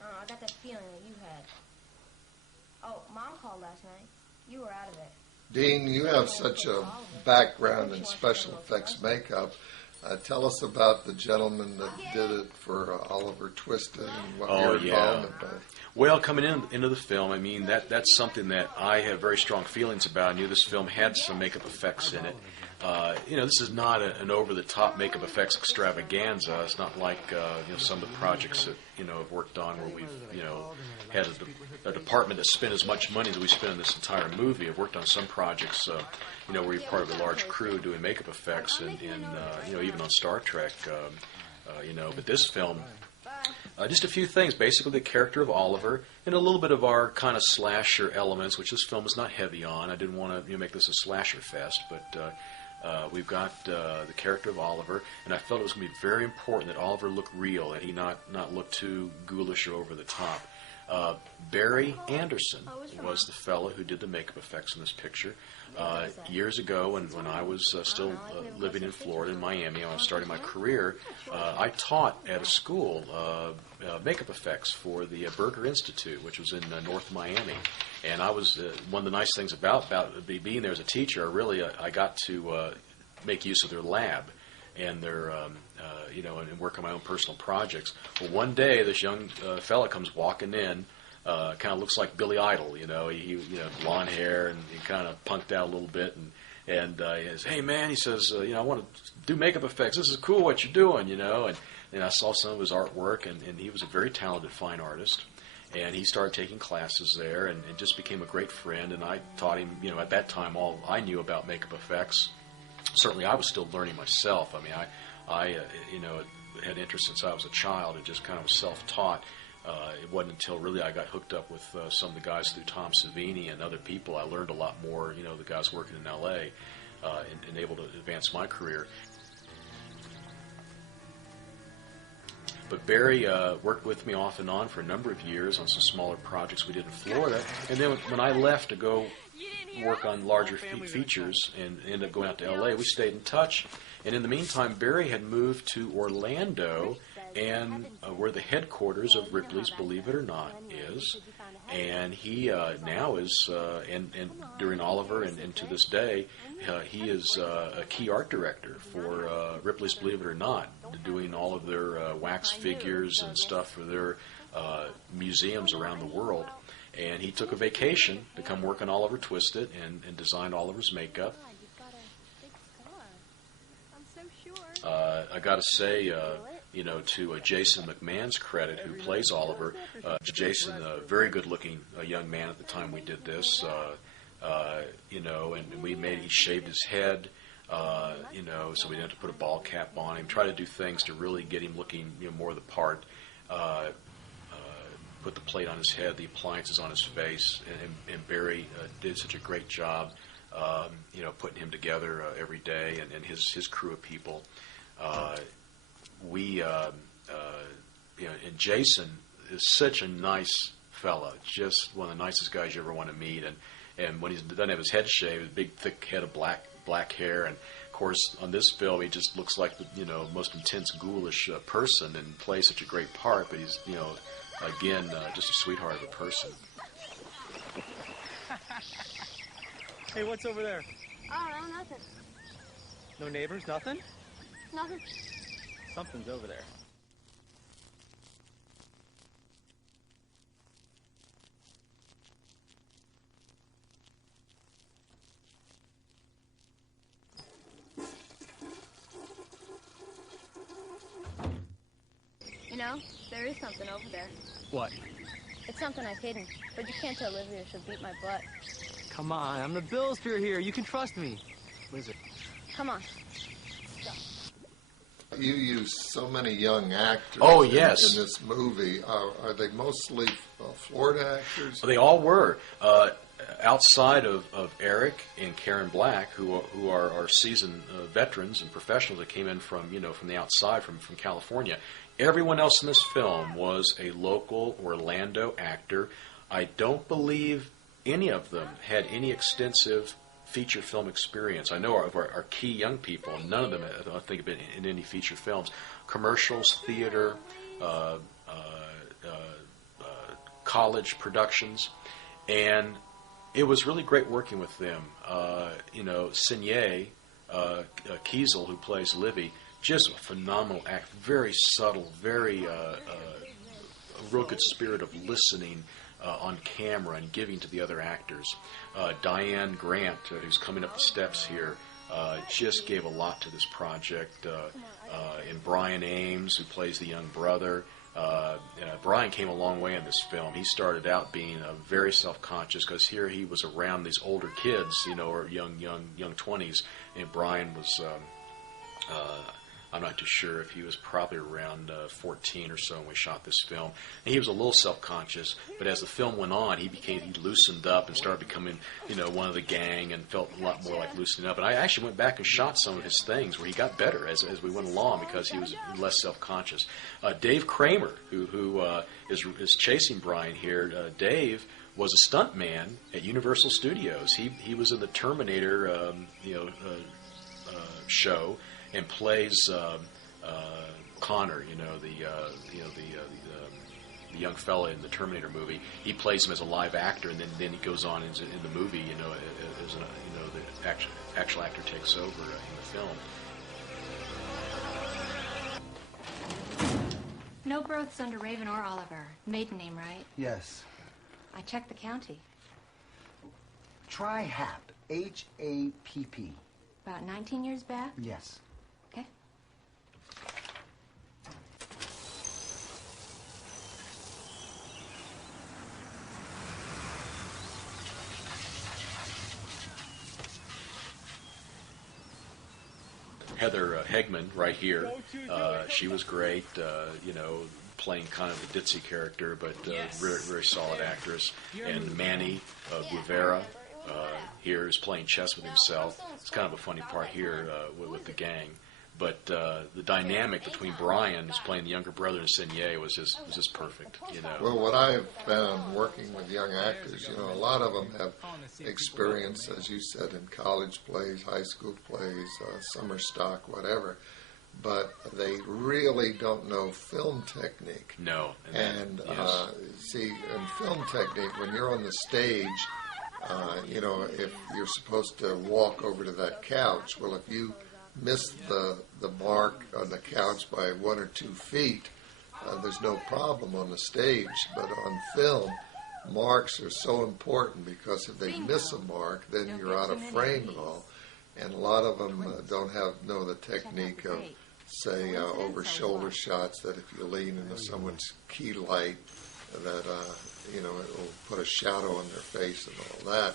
I got that feeling that you had. Oh, Mom called last night. You were out of it. Dean, you have such a background in special effects makeup. Tell us about the gentleman that did it for Oliver Twist and what your involvement was. Well, coming into the film, I mean, that's something that I have very strong feelings about. I knew this film had some makeup effects in it. This is not an over-the-top makeup effects extravaganza. It's not like some of the projects that I've worked on where we've had a department that spent as much money as we spent on this entire movie. I've worked on some projects where you're part of a large crew doing makeup effects, and even on Star Trek. But this film, just a few things. Basically, the character of Oliver and a little bit of our kind of slasher elements, which this film is not heavy on. I didn't want to make this a slasher fest, but we've got the character of Oliver, and I felt it was going to be very important that Oliver look real, that he not look too ghoulish or over the top. Barry Anderson was the fellow who did the makeup effects in this picture. Years ago, when I was still living in Florida, in Miami, I was starting my career, I taught at a school makeup effects for the Berger Institute, which was in North Miami. And I was, one of the nice things about being there as a teacher, I got to make use of their lab and their, and work on my own personal projects. Well, one day, this young fella comes walking in, kind of looks like Billy Idol, he blonde hair, and he kind of punked out a little bit, and he says, "Hey man," he says, "I want to do makeup effects. This is cool what you're doing, And I saw some of his artwork, and he was a very talented fine artist. And he started taking classes there, and just became a great friend. And I taught him, at that time, all I knew about makeup effects. Certainly, I was still learning myself. I mean, I had interest since I was a child, and just kind of was self-taught. It wasn't until really I got hooked up with some of the guys through Tom Savini and other people, I learned a lot more, the guys working in L.A., and able to advance my career. But Barry worked with me off and on for a number of years on some smaller projects we did in Florida. And then when I left to go work on larger features and ended up going out to L.A., we stayed in touch. And in the meantime, Barry had moved to Orlando, and where the headquarters of Ripley's Believe It or Not is. And he now is, and during Oliver and to this day, he is a key art director for Ripley's Believe It or Not, doing all of their wax figures and stuff for their museums around the world. And he took a vacation to come work on Oliver Twisted and designed Oliver's makeup. I got to say, to Jason McMahon's credit, who plays Oliver, Jason, a very good-looking young man at the time we did this, and he shaved his head, so we didn't have to put a ball cap on him, try to do things to really get him looking, more the part, put the plate on his head, the appliances on his face, and Barry did such a great job, putting him together every day, and his crew of people. And Jason is such a nice fella, just one of the nicest guys you ever want to meet. And when he's doesn't have his head shaved, a big thick head of black hair, and of course on this film he just looks like the most intense ghoulish person and plays such a great part. But he's again just a sweetheart of a person. Hey, what's over there? Oh, no, nothing. No neighbors, nothing? Nothing. Something's over there. You know, there is something over there. What? It's something I've hidden, but you can't tell Olivia or she'll beat my butt. Come on, I'm the Billster here. You can trust me. What is it? Come on. You use so many young actors Oh, yes. in this movie. Are they mostly Florida actors? They all were. Outside of ERIK and Karen Black, who are seasoned veterans and professionals that came in from the outside, from California, everyone else in this film was a local Orlando actor. I don't believe any of them had any extensive feature film experience. I know of our key young people, none of them, I think, have been in any feature films. Commercials, theater, college productions, and it was really great working with them. Sinye Kiesel, who plays Livy, just a phenomenal act, very subtle, very a real good spirit of listening on camera and giving to the other actors. Diane Grant, who's coming up the steps here, just gave a lot to this project. And Brian Ames, who plays the young brother. Brian came a long way in this film. He started out being very self-conscious because here he was around these older kids, or young 20s, and Brian was. I'm not too sure if he was probably around 14 or so when we shot this film. And he was a little self-conscious, but as the film went on, he loosened up and started becoming, one of the gang and felt a lot more like loosening up. And I actually went back and shot some of his things where he got better as we went along because he was less self-conscious. Dave Kramer, who is chasing Brian here, Dave was a stuntman at Universal Studios. He was in the Terminator, show. And plays Connor, the young fella in the Terminator movie. He plays him as a live actor, and then he goes on in the movie, as the actual actor takes over in the film. No growths under Raven or Oliver. Maiden name, right? Yes. I checked the county. Try HAP. H-A-P-P. About 19 years back? Yes. Okay. Heather Hegman, right here, she was great, playing kind of a ditzy character, but very, very solid actress. And Manny Guevara here is playing chess with himself. It's kind of a funny part here with the gang. But the dynamic between Brian, who's playing the younger brother, and Sinye was just perfect. Well, what I have found working with young actors, a lot of them have experience, as you said, in college plays, high school plays, summer stock, whatever. But they really don't know film technique. No. And yes. See, in film technique, when you're on the stage, if you're supposed to walk over to that couch, well, if you miss the mark on the couch by 1 or 2 feet, there's no problem on the stage. But on film, marks are so important because if they miss a mark, then you're out of frame and all. And a lot of them don't know the technique of, say, over-shoulder shots that if you lean into someone's key light, that, it will put a shadow on their face and all that.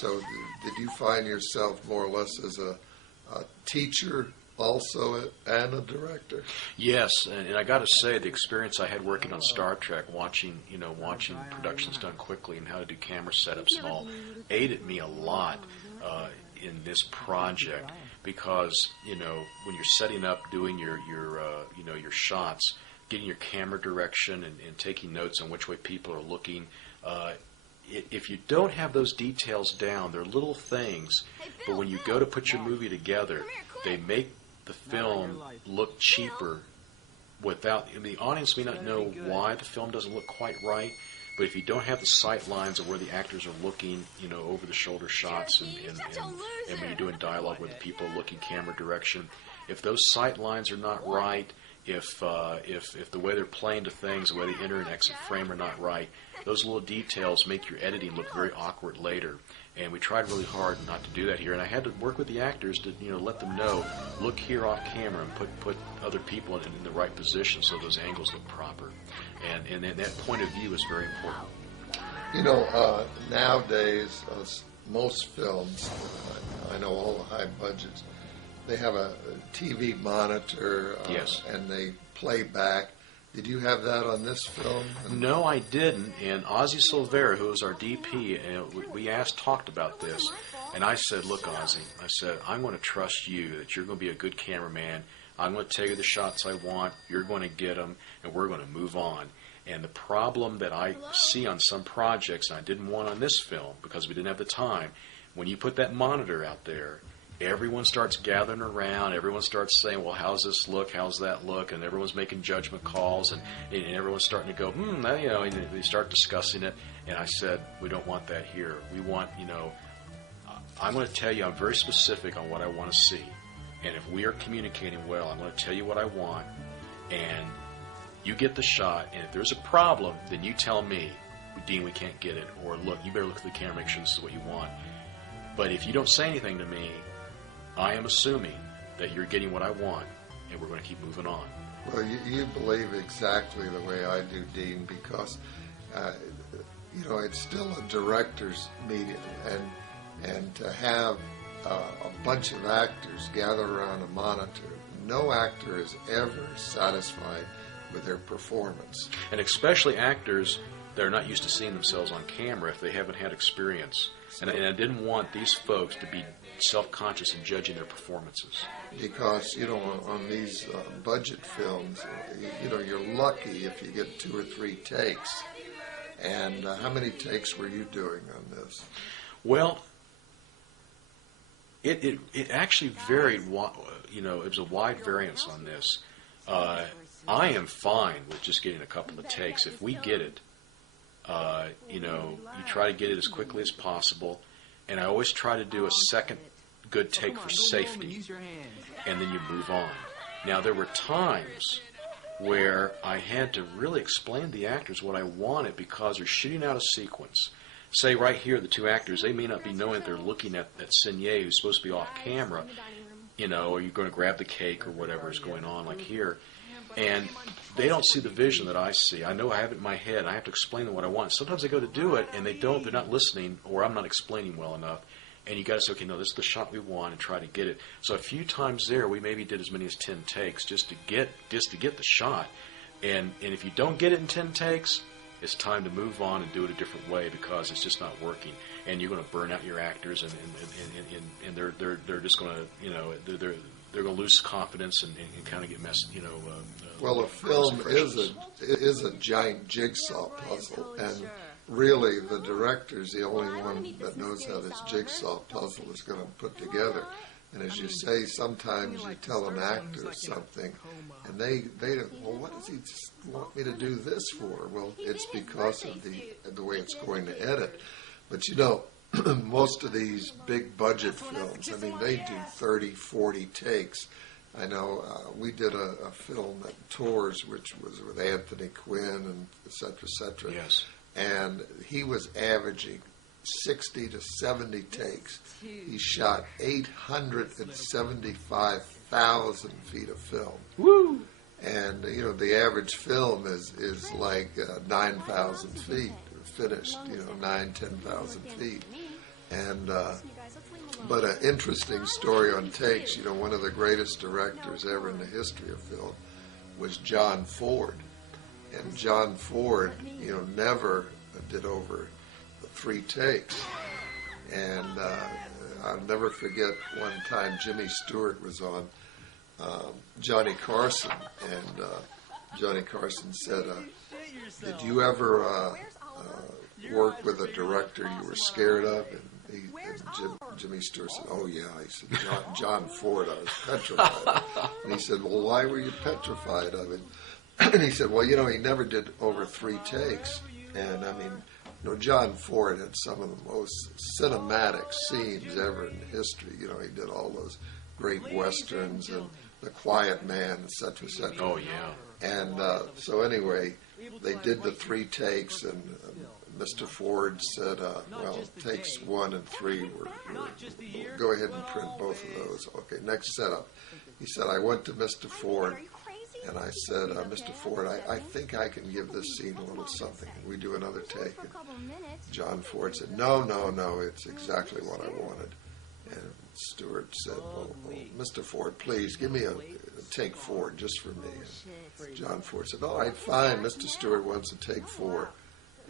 So did you find yourself more or less as a teacher also and a director? Yes, and I got to say, the experience I had working on Star Trek, watching productions done quickly and how to do camera setups and all, aided me a lot in this project because when you're setting up, doing your shots, getting your camera direction and taking notes on which way people are looking. If you don't have those details down, they're little things, but when you go to put your movie together, they make the film look cheaper the audience may not know why the film doesn't look quite right, But if you don't have the sight lines of where the actors are looking, over the shoulder shots, and when you're doing dialogue where the people are looking camera direction, if those sight lines are not right, if the way they're playing to things, the way they enter and exit frame are not right, those little details make your editing look very awkward later. And we tried really hard not to do that here. And I had to work with the actors to let them know, look here off camera and put other people in the right position so those angles look proper. And that point of view is very important. Nowadays, most films, I know all the high budgets, they have a TV monitor, yes, and they play back. Did you have that on this film? No, I didn't. And Ozzie Silvera, who was our DP, we talked about this. And I said, look, Ozzie, I said, I'm going to trust you that you're going to be a good cameraman. I'm going to tell you the shots I want. You're going to get them, and we're going to move on. And the problem that I see on some projects, and I didn't want on this film because we didn't have the time, when you put that monitor out there, everyone starts gathering around. Everyone starts saying, well, how's this look? How's that look? And everyone's making judgment calls, and everyone's starting to go, and they start discussing it. And I said, we don't want that here. We want, I'm going to tell you, I'm very specific on what I want to see. And if we are communicating well, I'm going to tell you what I want. And you get the shot. And if there's a problem, then you tell me, Dean, we can't get it. Or, look, you better look at the camera, make sure this is what you want. But if you don't say anything to me, I am assuming that you're getting what I want, and we're going to keep moving on. Well, you believe exactly the way I do, Dean, because, it's still a director's meeting, and to have a bunch of actors gather around a monitor, no actor is ever satisfied with their performance. And especially actors that are not used to seeing themselves on camera if they haven't had experience. And I didn't want these folks to be self-conscious in judging their performances. Because, on these budget films, you're lucky if you get 2 or 3 takes. And how many takes were you doing on this? Well, it actually varied. It was a wide variance on this. I am fine with just getting a couple of takes. If we get it, you try to get it as quickly as possible. And I always try to do a second good take for safety, and then you move on. Now, there were times where I had to really explain to the actors what I wanted because they're shooting out a sequence. Say right here, the 2 actors, they may not be knowing that they're looking at Signier, who's supposed to be off camera, or you're going to grab the cake or whatever is going on, like here. And they don't see the vision that I see. I know I have it in my head. I have to explain to them what I want. Sometimes they go to do it, and they don't. They're not listening, or I'm not explaining well enough. And you got to say, okay, no, this is the shot we want, and try to get it. So a few times there, we maybe did as many as 10 takes just to get the shot. And if you don't get it in 10 takes, it's time to move on and do it a different way because it's just not working. And you're going to burn out your actors, and they're just going to they're going to lose confidence and kind of get messed. Well, a film is a giant jigsaw puzzle, and really the director's the only one that knows how this jigsaw puzzle is going to put together. And as you say, sometimes you tell an actor something, and they well, what does he want me to do this for? Well, it's because of the way it's going to edit. But most of these big budget films, I mean, they do 30, 40 takes. I know we did a film at Tours, which was with Anthony Quinn and et cetera, Yes. and he was averaging 60 to 70 takes. He shot 875,000 feet of film. Woo! And, the average film is like 9,000 feet finished, 10,000 feet. And, but an interesting story on takes, one of the greatest directors ever in the history of film was John Ford. And John Ford, never did over 3 takes. And I'll never forget one time Jimmy Stewart was on Johnny Carson, and Johnny Carson said, did you ever work with a director you were scared of? And Jimmy Stewart said, oh yeah. He said, John Ford, I was petrified of. And he said, well, why were you petrified of him? And he said, well, he never did over 3 takes. And I mean, you know, John Ford had some of the most cinematic scenes ever in history. You know, he did all those great westerns and The Quiet Man, et cetera, et cetera. Oh, yeah. And so anyway, they did the 3 takes, and Mr. Ford said, well, takes 1 and 3, we'll go ahead and print both of those. Okay, next setup. He said, I went to Mr. Ford, and I said, Mr. Ford, I think I can give this scene a little something. Can we do another take? And John Ford said, no, it's exactly what I wanted. And Stewart said, well, Mr. Ford, please, give me a take 4 just for me. And John Ford said, all right, fine, Mr. Stewart wants a take 4.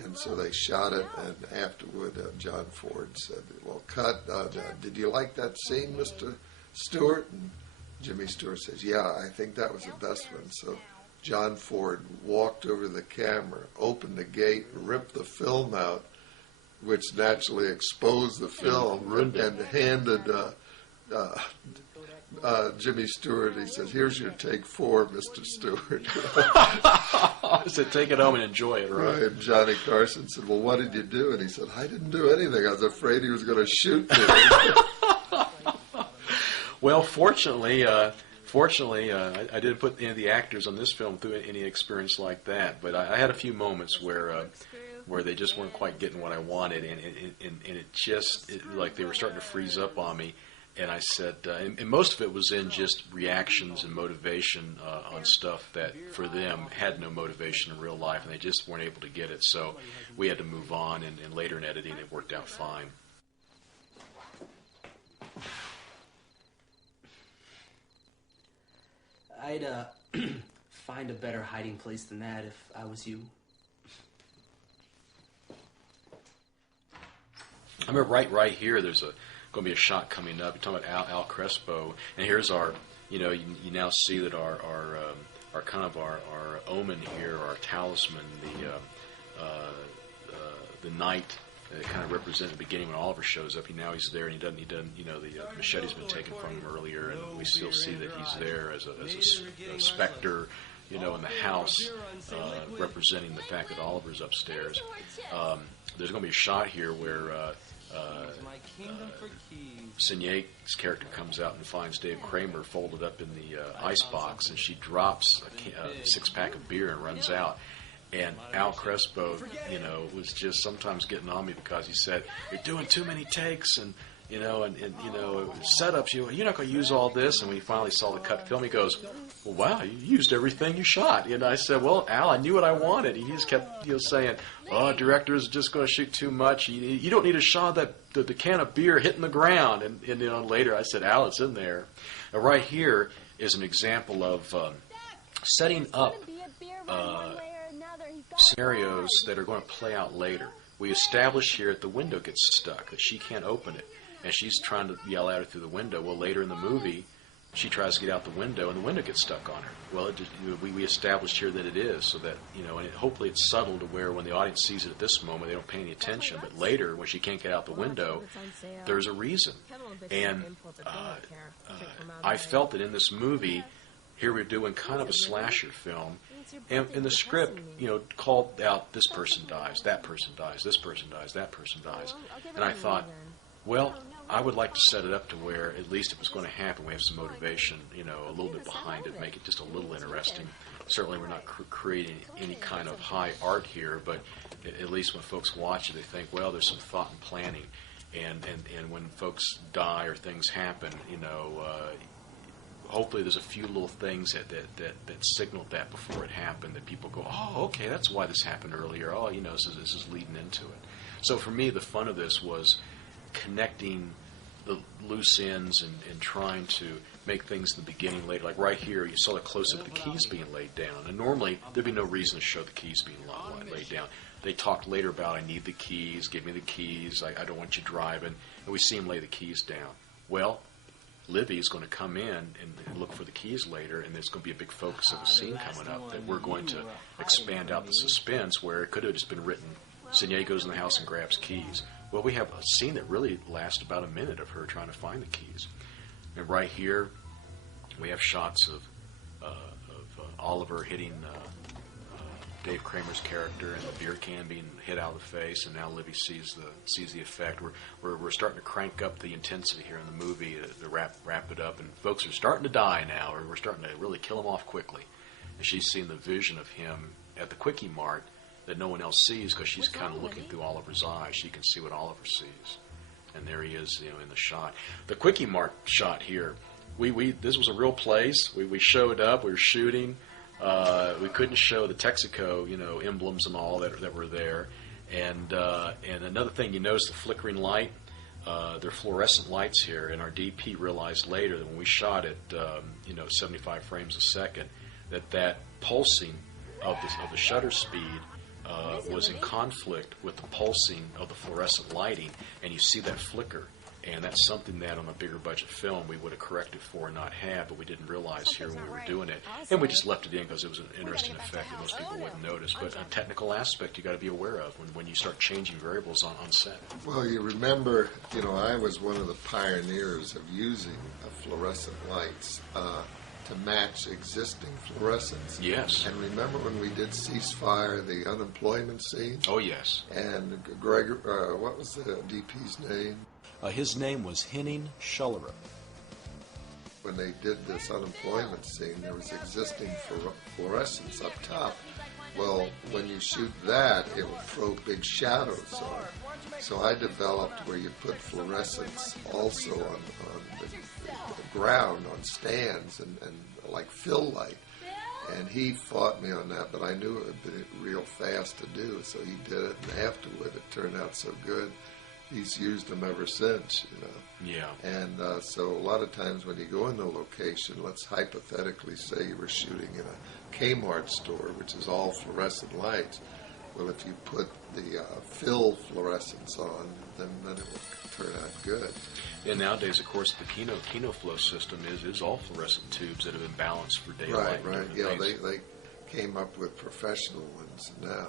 And so they shot it, and afterward, John Ford said, well, cut. Did you like that scene, Mr. Stewart? And Jimmy Stewart says, yeah, I think that was the best one. So John Ford walked over the camera, opened the gate, ripped the film out, which naturally exposed the film, and handed Jimmy Stewart, he says, here's your take 4, Mr. Stewart. I said, take it home and enjoy it, right? And Johnny Carson said, well, what did you do? And he said, I didn't do anything. I was afraid he was going to shoot me. Well, fortunately, I didn't put any of the actors on this film through any experience like that. But I had a few moments where they just weren't quite getting what I wanted, and it just like they were starting to freeze up on me. And I said, and most of it was in just reactions and motivation on stuff that for them had no motivation in real life, and they just weren't able to get it. So we had to move on, and later in editing, it worked out fine. I'd find a better hiding place than that if I was you. I remember right here, there's going to be a shot coming up. You're talking about Al Crespo, and here's our, you now see that our kind of our omen here, our talisman, the knight that kind of represents the beginning when Oliver shows up. He's there, and he doesn't, the machete's been taken from him earlier, and we still see that he's there as a specter, in the house, representing the fact that Oliver's upstairs. There's going to be a shot here where Sinya's character comes out and finds Dave Kramer folded up in the icebox, and she drops a 6-pack of beer and runs out. And Al Crespo, was just sometimes getting on me because he said, "You're doing too many takes, and setups. You're not going to use all this." And when he finally saw the cut film, he goes, "Well, wow, you used everything you shot." And I said, "Well, Al, I knew what I wanted." He just kept, saying, "Oh, director's just going to shoot too much. You don't need a shot of the can of beer hitting the ground." And later I said, "Al, it's in there." Now, right here is an example of setting up scenarios that are going to play out later. We establish here that the window gets stuck, that she can't open it, and she's trying to yell at her through the window. Well, later in the movie, she tries to get out the window, and the window gets stuck on her. Well, we established here that it is, so that, and hopefully it's subtle to where when the audience sees it at this moment, they don't pay any attention. But later, when she can't get out the window, there's a reason. And I felt that in this movie, here we're doing kind of a slasher film, and in the script, called out, this person dies, that person dies, this person dies, that person dies. And I thought, well, I would like to set it up to where, at least if it's going to happen, we have some motivation, a little bit behind it, make it just a little interesting. Certainly we're not creating any kind of high art here, but at least when folks watch it, they think, well, there's some thought and planning. And when folks die or things happen, hopefully there's a few little things that signaled that before it happened, that people go, oh, okay, that's why this happened earlier. Oh, so this is leading into it. So for me, the fun of this was connecting the loose ends and trying to make things in the beginning later. Like right here, you saw the close-up of the keys being laid down. And normally, there'd be no reason to show the keys being laid down. They talked later about, I need the keys, give me the keys, I don't want you driving. And we see him lay the keys down. Well, Livy is going to come in and look for the keys later, and there's going to be a big focus of the scene coming up that we're going to expand out the suspense where it could have just been written, Signe goes in the house and grabs keys. Well, we have a scene that really lasts about a minute of her trying to find the keys. And right here, we have shots of Oliver hitting Dave Kramer's character and the beer can being hit out of the face, and now Libby sees the effect. We're starting to crank up the intensity here in the movie to wrap it up, and folks are starting to die now, or we're starting to really kill them off quickly. And she's seeing the vision of him at the Quickie Mart that no one else sees because she's kind of looking through Oliver's eyes. She can see what Oliver sees, and there he is, in the shot. The Quickie Mart shot here. This was a real place. We showed up. We were shooting. We couldn't show the Texaco, emblems and all that were there. And another thing, you notice the flickering light. They're fluorescent lights here, and our DP realized later that when we shot it, 75 frames a second, that pulsing of the shutter speed was in conflict with the pulsing of the fluorescent lighting, and you see that flicker. And that's something that on a bigger budget film we would have corrected for and not had, but we didn't realize here when we were doing it. And we just left it in because it was an interesting effect that most people wouldn't notice. But a technical aspect you got to be aware of when you start changing variables on set. Well, you remember, I was one of the pioneers of using fluorescent lights to match existing fluorescents. Yes. And remember when we did Ceasefire, the unemployment scene? Oh, yes. And Greg, what was the DP's name? His name was Henning Schullerup. When they did this unemployment scene, there was existing fluorescence up top. Well, when you shoot that, it will throw big shadows on. So I developed where you put fluorescence also on the ground, on stands, and like fill light. And he fought me on that, but I knew it would be real fast to do, so he did it, and afterward it turned out so good. He's used them ever since, Yeah. And so a lot of times when you go in the location, let's hypothetically say you were shooting in a Kmart store, which is all fluorescent lights. Well, if you put the fill fluorescence on, then it will turn out good. And nowadays, of course, the Kino Flow system is all fluorescent tubes that have been balanced for daylight. Right. Yeah, they came up with professional ones now.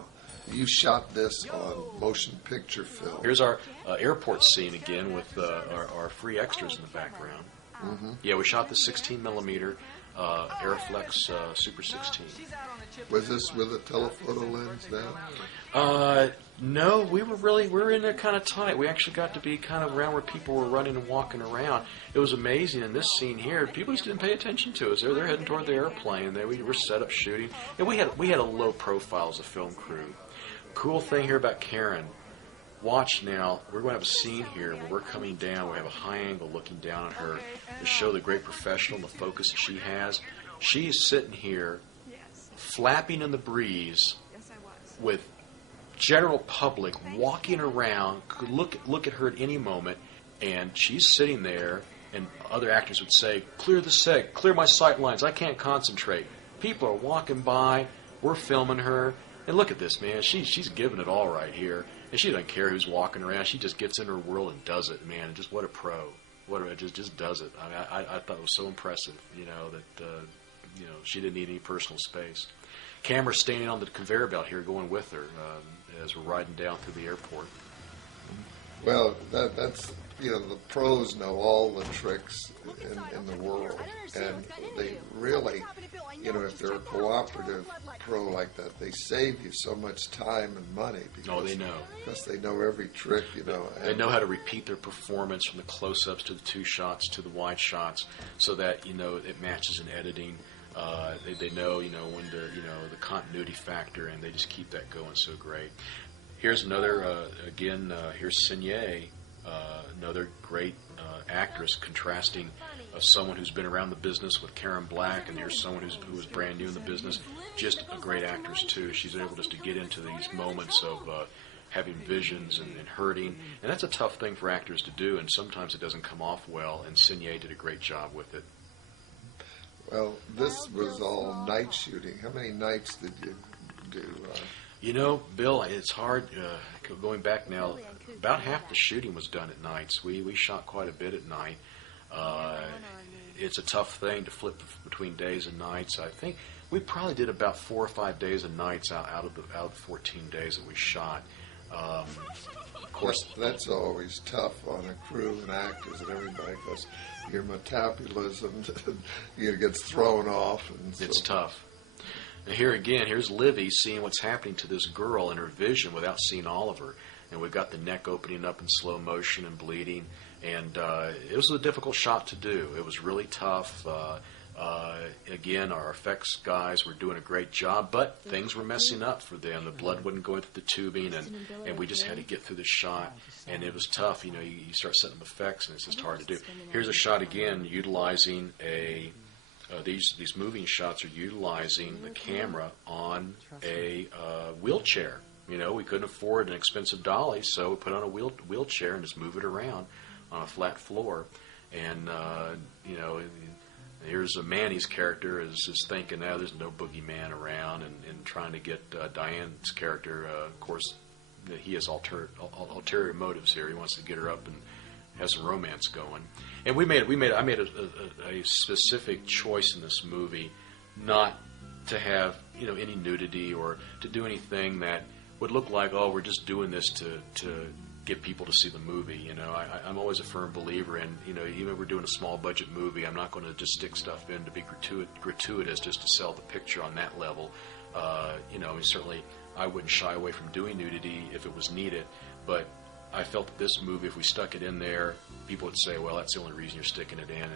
You shot this on motion picture film. Here's our airport scene again with our free extras in the background. Mm-hmm. Yeah, we shot the 16 millimeter Airflex Super 16. Was this with a telephoto lens now? No, we were in there kind of tight. We actually got to be kind of around where people were running and walking around. It was amazing in this scene here. People just didn't pay attention to us. They're heading toward the airplane. We were set up shooting, and we had a low profile as a film crew. Cool thing here about Karen. Watch now. We're going to have a scene here where we're coming down. We have a high angle looking down at her to show the great professional, the focus that she has. She is sitting here, flapping in the breeze, with general public walking around. Could look at her at any moment, and she's sitting there. And other actors would say, "Clear the set, clear my sight lines. I can't concentrate." People are walking by. We're filming her. And look at this, man. She's giving it all right here. And she doesn't care who's walking around. She just gets in her world and does it, man. And just what a pro. Just does it. I thought it was so impressive, that she didn't need any personal space. Camera's standing on the conveyor belt here going with her as we're riding down through the airport. Well, that's the pros know all the tricks in the world, and they really, if they're a cooperative pro like that, they save you so much time and money. Because, they know. Because they know every trick, They know how to repeat their performance from the close-ups to the two shots to the wide shots, so that it matches in editing. They know when they're the continuity factor, and they just keep that going so great. Here's another here's Signé, another great actress, contrasting someone who's been around the business with Karen Black, and here's someone who was brand new in the business. Just a great actress too. She's able just to get into these moments of having visions and hurting, and that's a tough thing for actors to do, and sometimes it doesn't come off well. And Signé did a great job with it. Well, this was all night shooting. How many nights did you do? Bill, it's hard going back now. About half the shooting was done at nights. We shot quite a bit at night. It's a tough thing to flip between days and nights. I think we probably did about 4 or 5 days and nights out of the 14 days that we shot. Of course, that's always tough on a crew and actors and everybody, because your metabolism gets thrown off. And it's tough. And here again, here's Livy seeing what's happening to this girl in her vision without seeing Oliver. And we've got the neck opening up in slow motion and bleeding. And it was a difficult shot to do. It was really tough. Again, our effects guys were doing a great job, but things were messing up for them. The blood wasn't going through the tubing, and we just had to get through the shot. And it was tough. You start setting up effects, and it's just hard to do. Here's a shot again utilizing these moving shots are utilizing the camera on a wheelchair. We couldn't afford an expensive dolly, so we put on a wheelchair and just move it around on a flat floor. And, here's Manny's character is thinking, now there's no boogeyman around, and trying to get Diane's character, of course, he has ulterior motives here. He wants to get her up and have some romance going. And I made a specific choice in this movie not to have, any nudity or to do anything that would look like, oh, we're just doing this to get people to see the movie. I'm always a firm believer in, even if we're doing a small budget movie, I'm not going to just stick stuff in to be gratuitous just to sell the picture on that level. Certainly I wouldn't shy away from doing nudity if it was needed, but I felt that this movie, if we stuck it in there, people would say, well, that's the only reason you're sticking it in,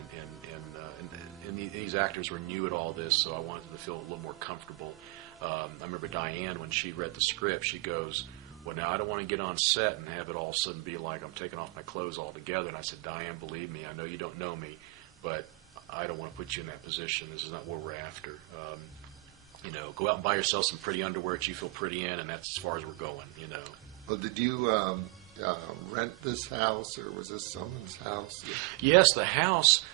and these actors were new at all this, so I wanted them to feel a little more comfortable. I remember Diane, when she read the script, she goes, well, now I don't want to get on set and have it all of a sudden be like I'm taking off my clothes altogether. And I said, Diane, believe me, I know you don't know me, but I don't want to put you in that position. This is not what we're after. Go out and buy yourself some pretty underwear that you feel pretty in, and that's as far as we're going, Well, did you rent this house, or was this someone's house? Yes, the house.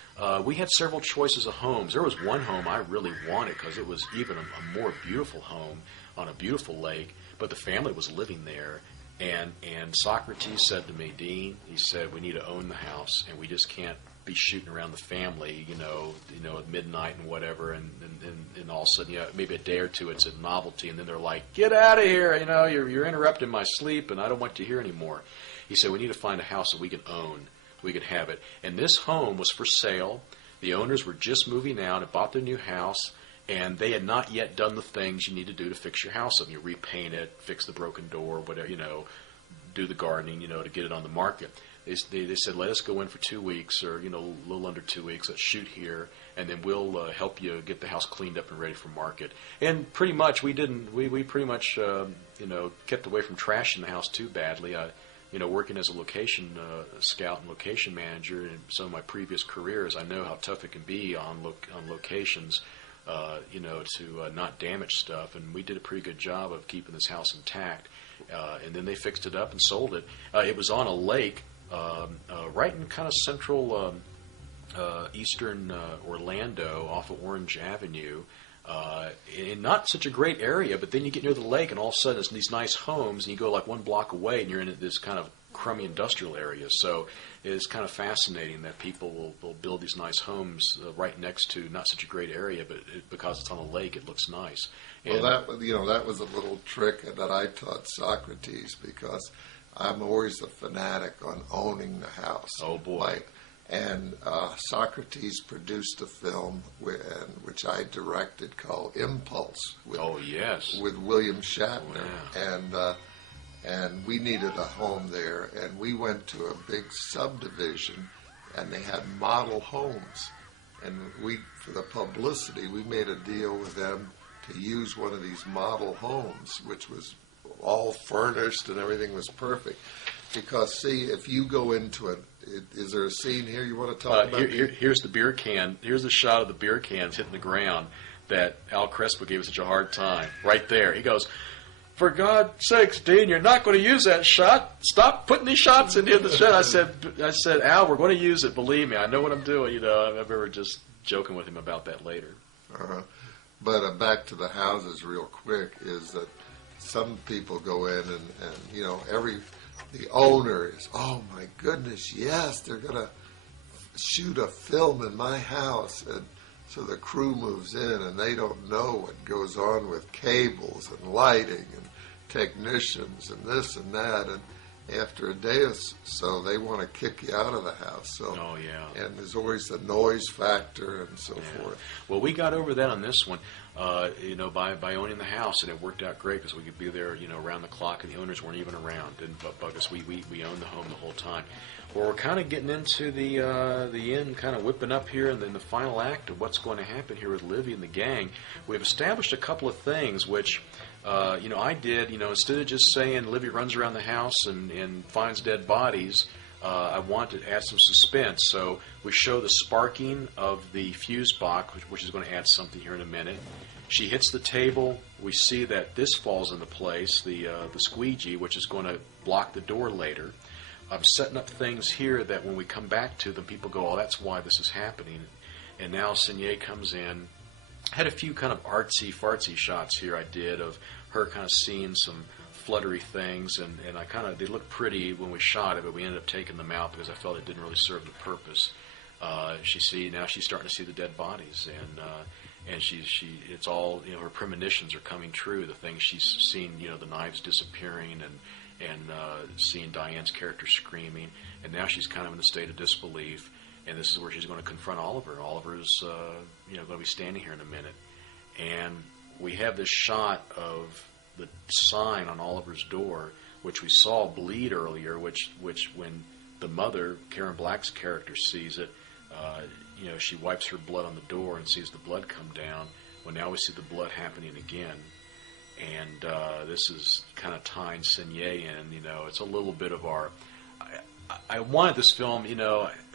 We had several choices of homes. There was one home I really wanted because it was even a more beautiful home on a beautiful lake, but the family was living there. And Socrates said to me, Dean, he said, we need to own the house, and we just can't be shooting around the family, at midnight and whatever, and all of a sudden, maybe a day or two, it's a novelty, and then they're like, get out of here, you're interrupting my sleep, and I don't want you here anymore. He said, we need to find a house that we can own, we can have it. And this home was for sale. The owners were just moving out and bought their new house, and they had not yet done the things you need to do to fix your house up. You repaint it, fix the broken door, whatever, do the gardening, to get it on the market. They said, let us go in for 2 weeks, or, a little under 2 weeks. Let's shoot here, and then we'll help you get the house cleaned up and ready for market. And pretty much we pretty much, kept away from trashing the house too badly. Working as a location scout and location manager in some of my previous careers, I know how tough it can be on locations, to not damage stuff. And we did a pretty good job of keeping this house intact. And then they fixed it up and sold it. It was on a lake right in kind of central eastern Orlando off of Orange Avenue. In not such a great area, but then you get near the lake, and all of a sudden it's these nice homes, and you go like 1 block away, and you're in this kind of crummy industrial area. So it's kind of fascinating that people will build these nice homes right next to not such a great area, but because it's on a lake, it looks nice. And that was a little trick that I taught Socrates, because I'm always a fanatic on owning the house. Oh boy! And Socrates produced a film which I directed called Impulse. With William Shatner. Oh, yeah. And we needed a home there, and we went to a big subdivision, and they had model homes. And for the publicity, we made a deal with them to use one of these model homes, which was all furnished and everything was perfect. Because, see, if you go into it, is there a scene here you want to talk about? Here's the beer can. Here's the shot of the beer cans hitting the ground that Al Crespo gave us such a hard time. Right there. He goes, for God's sakes, Dean, you're not going to use that shot. Stop putting these shots into the shot. I said, Al, we're going to use it. Believe me, I know what I'm doing. I remember just joking with him about that later. But back to the houses real quick is that some people go in and the owner is, oh my goodness, yes, they're going to shoot a film in my house. And so the crew moves in and they don't know what goes on with cables and lighting and technicians and this and that. after a day or so, they want to kick you out of the house. So, Oh, yeah. and there's always the noise factor and so forth. Well, we got over that on this one, by owning the house, and it worked out great because we could be there, around the clock, and the owners weren't even around. Didn't bug us. We owned the home the whole time. Well, we're kind of getting into the end, kind of whipping up here, and then the final act of what's going to happen here with Livy and the gang. We've established a couple of things, which, I did, instead of just saying Livy runs around the house and finds dead bodies, I wanted to add some suspense. So we show the sparking of the fuse box, which is going to add something here in a minute. She hits the table. We see that this falls into place, the squeegee, which is going to block the door later. I'm setting up things here that when we come back to them, people go, oh, that's why this is happening. And now Senier comes in. I had a few kind of artsy-fartsy shots here I did of her kind of seeing some fluttery things, and they looked pretty when we shot it, but we ended up taking them out because I felt it didn't really serve the purpose. Now she's starting to see the dead bodies, and it's all, her premonitions are coming true. The things she's seen, the knives disappearing and seeing Diane's character screaming, and now she's kind of in a state of disbelief, and this is where she's going to confront Oliver. Oliver's going to be standing here in a minute, and we have this shot of the sign on Oliver's door, which we saw bleed earlier, which when the mother, Karen Black's character, sees it, she wipes her blood on the door and sees the blood come down. Well, now we see the blood happening again. And this is kind of tying Senier in. It's a little bit of our... I wanted this film,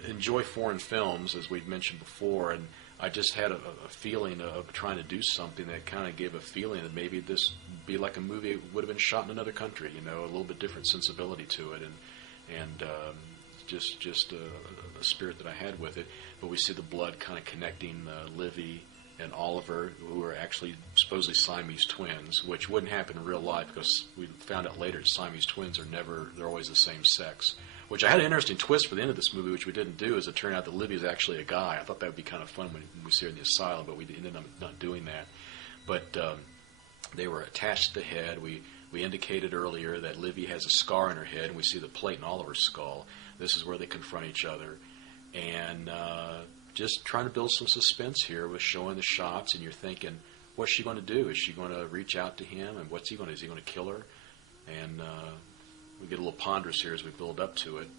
enjoy foreign films, as we've mentioned before, and I just had a feeling of trying to do something that kind of gave a feeling that maybe this would be like a movie that would have been shot in another country, a little bit different sensibility to it, and just a spirit that I had with it. But we see the blood kind of connecting Livy and Oliver, who are actually supposedly Siamese twins, which wouldn't happen in real life because we found out later that Siamese twins they're always the same sex. Which I had an interesting twist for the end of this movie, which we didn't do, is it turned out that Livy is actually a guy. I thought that would be kind of fun when we see her in the asylum, but we ended up not doing that. But they were attached to the head. We indicated earlier that Livy has a scar on her head, and we see the plate in Oliver's skull. This is where they confront each other. And just trying to build some suspense here with showing the shots, and you're thinking, what's she going to do? Is she going to reach out to him, and what's he going to do? Is he going to kill her? And we get a little ponderous here as we build up to it,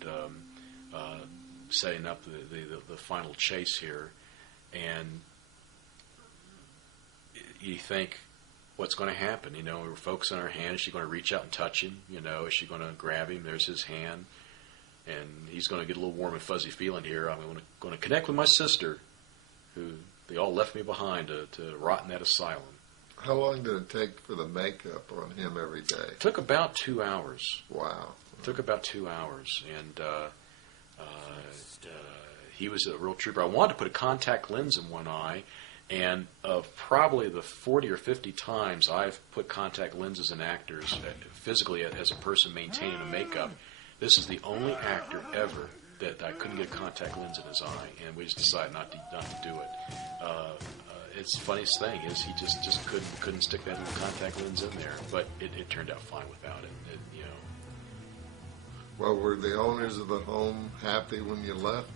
setting up the final chase here. And you think, what's going to happen? We're focusing on her hand. Is she going to reach out and touch him? Is she going to grab him? There's his hand. And he's going to get a little warm and fuzzy feeling here. I'm going to connect with my sister, who they all left me behind to rot in that asylum. How long did it take for the makeup on him every day? It took about 2 hours. Wow. It took about 2 hours. And he was a real trooper. I wanted to put a contact lens in one eye, and of probably the 40 or 50 times I've put contact lenses in actors, physically as a person maintaining a makeup, this is the only actor ever that I couldn't get a contact lens in his eye, and we just decided not to do it. It's the funniest thing is he just couldn't stick that little contact lens in there, but it turned out fine without it. Well, were the owners of the home happy when you left?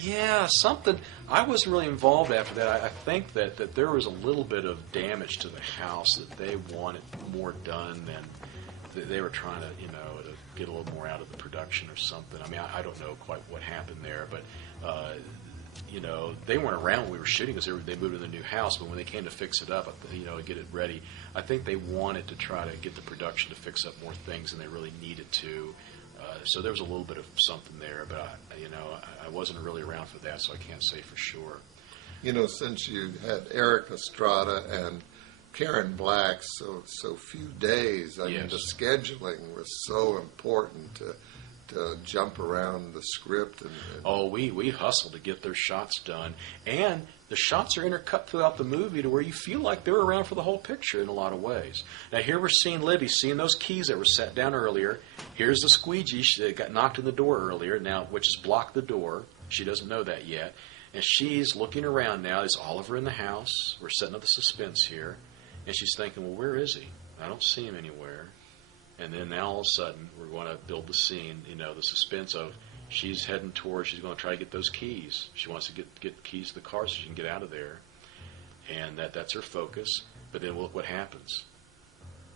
Yeah, something. I wasn't really involved after that. I think that there was a little bit of damage to the house that they wanted more done than they were trying to, to get a little more out of the production or something. I mean, I don't know quite what happened there, but they weren't around when we were shooting because they moved to the new house. But when they came to fix it up, get it ready, I think they wanted to try to get the production to fix up more things than they really needed to. So there was a little bit of something there, but I wasn't really around for that, so I can't say for sure. Since you had ERIK Estrada and Karen Black so few days, I mean, the scheduling was so important to jump around the script. We hustled to get their shots done, and the shots are intercut throughout the movie to where you feel like they're around for the whole picture in a lot of ways. Now here we're seeing Libby, seeing those keys that were set down earlier. Here's the squeegee that got knocked in the door earlier, now which has blocked the door. She doesn't know that yet, and she's looking around now. There's Oliver in the house. We're setting up the suspense here, and she's thinking, well, where is he? I don't see him anywhere. And then now all of a sudden we're going to build the scene, the suspense of she's heading towards, she's going to try to get those keys. She wants to get keys to the car so she can get out of there. And that's her focus. But then look what happens.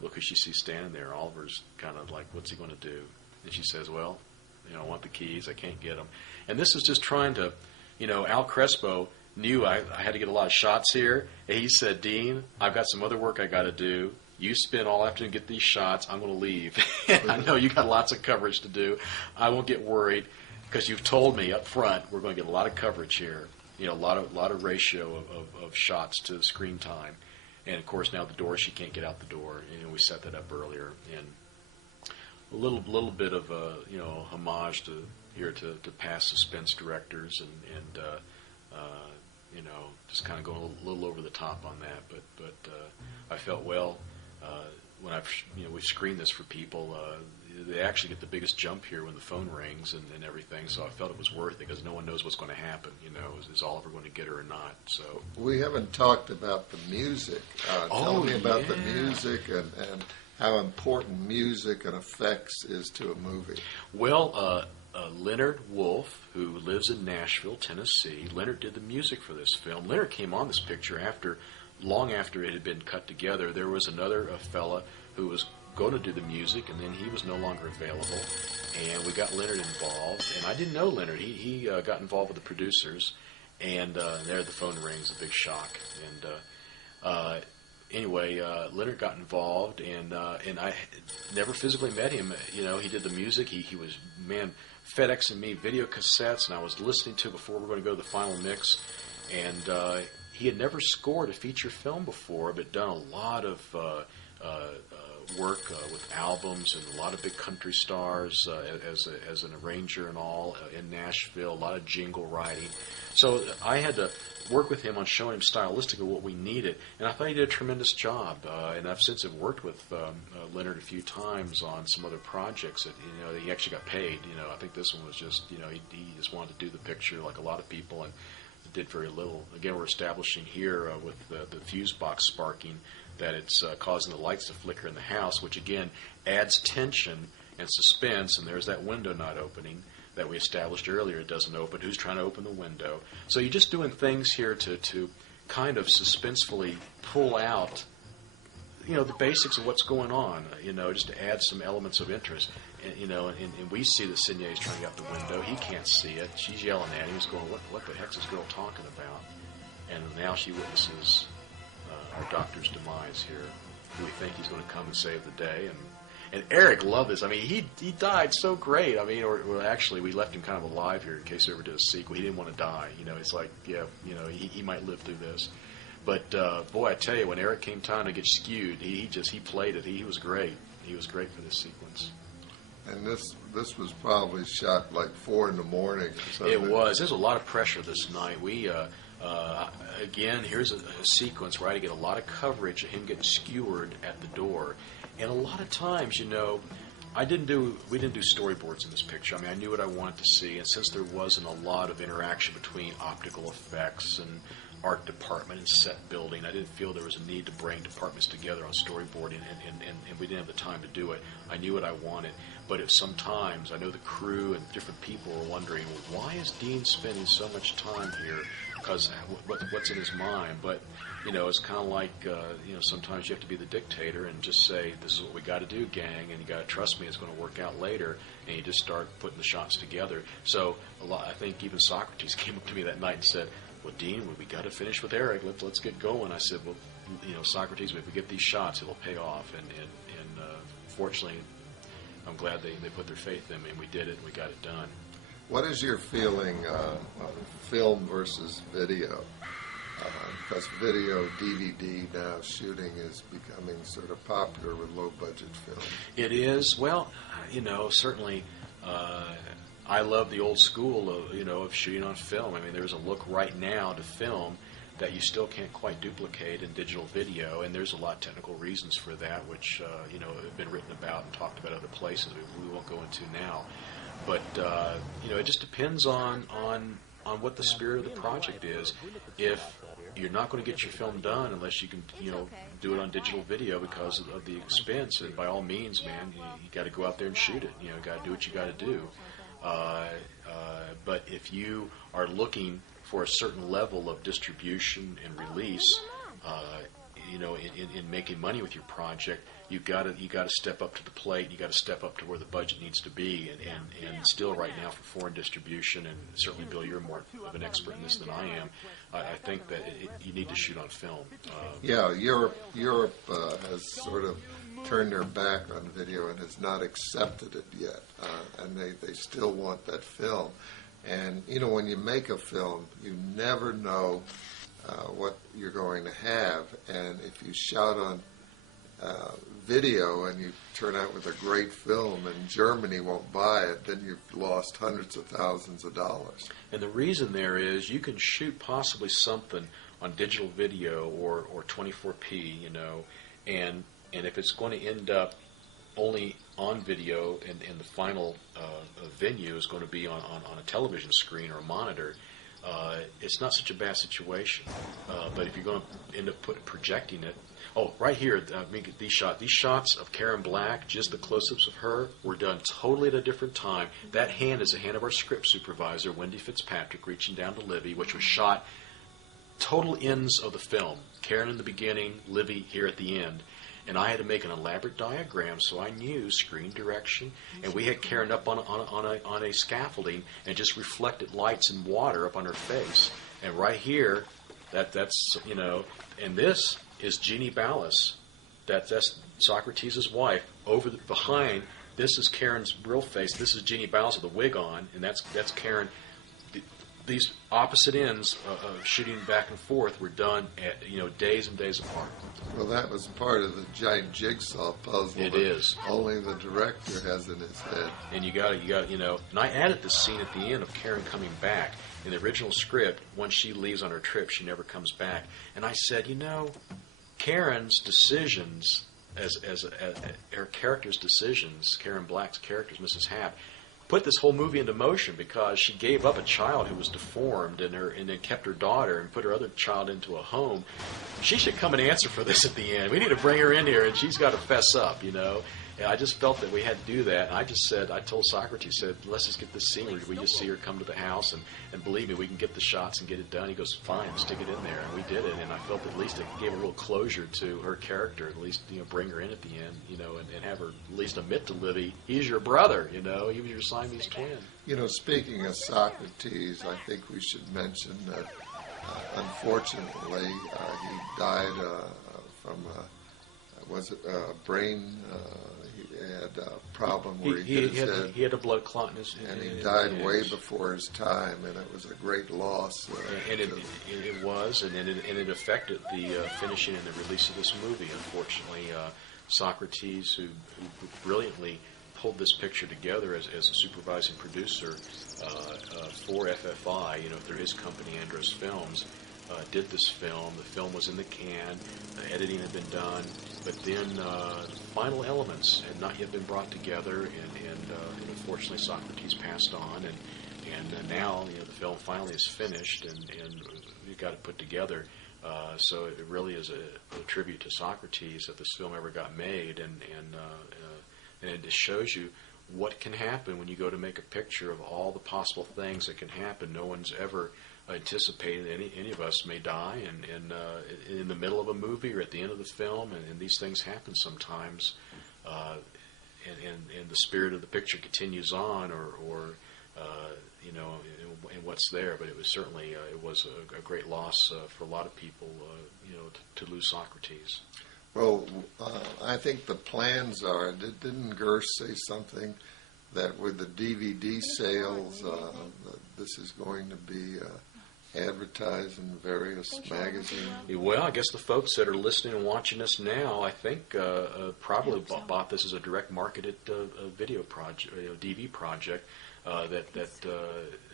Look who she sees standing there. Oliver's kind of like, what's he going to do? And she says, well, I want the keys. I can't get them. And this is just trying to, Al Crespo knew I had to get a lot of shots here. And he said, Dean, I've got some other work I got to do. You spend all afternoon to get these shots. I'm going to leave. I know you got lots of coverage to do. I won't get worried because you've told me up front we're going to get a lot of coverage here. A lot of ratio of shots to screen time. And, of course, now the door, she can't get out the door. We set that up earlier. And a little bit of a, homage to past suspense directors and just kind of going a little over the top on that. But I felt, when we've screened this for people, they actually get the biggest jump here when the phone rings and everything. So I felt it was worth it because no one knows what's going to happen. Is Oliver going to get her or not? So we haven't talked about the music. Tell me about the music and how important music and effects is to a movie. Well, Leonard Wolf, who lives in Nashville, Tennessee, Leonard did the music for this film. Leonard came on this picture long after it had been cut together. There was another fella who was going to do the music, and then he was no longer available, and we got Leonard involved. And I didn't know Leonard. He got involved with the producers, and there the phone rings, a big shock. And anyway, Leonard got involved, and I never physically met him. He did the music. He was, FedExing me video cassettes, and I was listening to it before we were going to go to the final mix. And he had never scored a feature film before, but done a lot of work with albums and a lot of big country stars as an arranger and all in Nashville, a lot of jingle writing. So I had to work with him on showing him stylistically what we needed, and I thought he did a tremendous job. And I've since have worked with Leonard a few times on some other projects that he actually got paid. I think this one was just he just wanted to do the picture like a lot of people and did very little. Again, we're establishing here with the fuse box sparking that it's causing the lights to flicker in the house, which again adds tension and suspense, and there's that window not opening that we established earlier. It doesn't open. Who's trying to open the window? So you're just doing things here to kind of suspensefully pull out the basics of what's going on, just to add some elements of interest. And, and we see that Signe's trying to get out the window. He can't see it. She's yelling at him. He's going, what the heck's this girl talking about? And now she witnesses our doctor's demise here. We think he's going to come and save the day. And Erik loved this. I mean, he died so great. I mean, or actually, we left him kind of alive here in case they ever did a sequel. He didn't want to die. It's like, he might live through this. But, boy, I tell you, when Erik came time to get skewed, he played it. He was great. He was great for this sequence. And this was probably shot like 4 in the morning. It was. There's a lot of pressure this night. We, again, here's a sequence where I had to get a lot of coverage of him getting skewered at the door. And a lot of times, we didn't do storyboards in this picture. I mean, I knew what I wanted to see. And since there wasn't a lot of interaction between optical effects and art department and set building, I didn't feel there was a need to bring departments together on storyboarding, and we didn't have the time to do it. I knew what I wanted. But sometimes I know the crew and different people were wondering, well, why is Dean spending so much time here? Because what's in his mind? But it's kind of like sometimes you have to be the dictator and just say, this is what we got to do, gang, and you got to trust me, it's going to work out later. And you just start putting the shots together. So I think even Socrates came up to me that night and said, well, Dean, we got to finish with Erik. Let's get going. I said, well, Socrates, if we get these shots, it'll pay off. And fortunately, I'm glad they put their faith in me, and we did it, and we got it done. What is your feeling of film versus video? Because video, DVD now, shooting is becoming sort of popular with low-budget film. It is. Well, certainly I love the old school of shooting on film. I mean, there's a look right now to film that you still can't quite duplicate in digital video, and there's a lot of technical reasons for that, which have been written about and talked about other places we won't go into now. But it just depends on what the spirit of the project is. If you're not going to get your film done unless you can, do it on digital video because of the expense. And by all means, man, you got to go out there and shoot it. Got to do what you got to do. But if you are looking for a certain level of distribution and release, in making money with your project, you got to step up to the plate. You got to step up to where the budget needs to be. And still, right now, for foreign distribution, and certainly, Bill, you're more of an expert in this than I am. I think that you need to shoot on film. Europe has sort of turned their back on video and has not accepted it yet, and they still want that film. And when you make a film, you never know what you're going to have, and if you shout on video and you turn out with a great film and Germany won't buy it, then you've lost hundreds of thousands of dollars. And the reason there is you can shoot possibly something on digital video or 24p, and if it's going to end up only on video and the final venue is going to be on a television screen or a monitor, it's not such a bad situation. But if you're going to end up projecting it, right here, these shots of Karen Black, just the close-ups of her, were done totally at a different time. That hand is the hand of our script supervisor, Wendy Fitzpatrick, reaching down to Livy, which was shot total ends of the film. Karen in the beginning, Livy here at the end. And I had to make an elaborate diagram so I knew screen direction. And we had Karen up on a scaffolding and just reflected lights and water up on her face. And right here, that's and this is Jeannie Ballas. That's Socrates' wife. Behind, this is Karen's real face. This is Jeannie Ballas with a wig on, and that's Karen. These opposite ends of shooting back and forth were done at days and days apart. Well, that was part of the giant jigsaw puzzle. It is. Only the director has in his head. And you got and I added this scene at the end of Karen coming back. In the original script, once she leaves on her trip, she never comes back. And I said, Karen's decisions as her character's decisions, Karen Black's character's Mrs. Happ, put this whole movie into motion because she gave up a child who was deformed and then kept her daughter and put her other child into a home. She should come and answer for this at the end. We need to bring her in here, and she's got to fess up, And I just felt that we had to do that. And I told Socrates, let's just get this scene where we just see her come to the house, and believe me, we can get the shots and get it done. He goes, fine, stick it in there. And we did it, and I felt at least it gave a little closure to her character, at least, bring her in at the end, and have her at least admit to Livy, he's your brother, he was your Siamese twin. Speaking of Socrates, I think we should mention that, unfortunately, he died from, brain... He had a problem where he hit his head. He had a blood clot in his head. And he died way before his time, and it was a great loss. And it was, and it affected the finishing and the release of this movie, unfortunately. Socrates, who brilliantly pulled this picture together as a supervising producer for FFI, through his company, Andros Films, did this film. The film was in the can. The editing had been done. But then the final elements had not yet been brought together, and unfortunately Socrates passed on, and now the film finally is finished, and we've got it put together. So it really is a tribute to Socrates that this film ever got made, and it just shows you what can happen when you go to make a picture of all the possible things that can happen. No one's ever anticipated any of us may die, and in the middle of a movie or at the end of the film, and these things happen sometimes, and the spirit of the picture continues on, or and what's there. But it was certainly it was a great loss for a lot of people, to lose Socrates. Well, I think the plans are. Didn't Gersh say something that with the DVD sales, this is going to be advertised in various magazines? Well, I guess the folks that are listening and watching us now, I think, probably bought this as a direct marketed video project, DV project that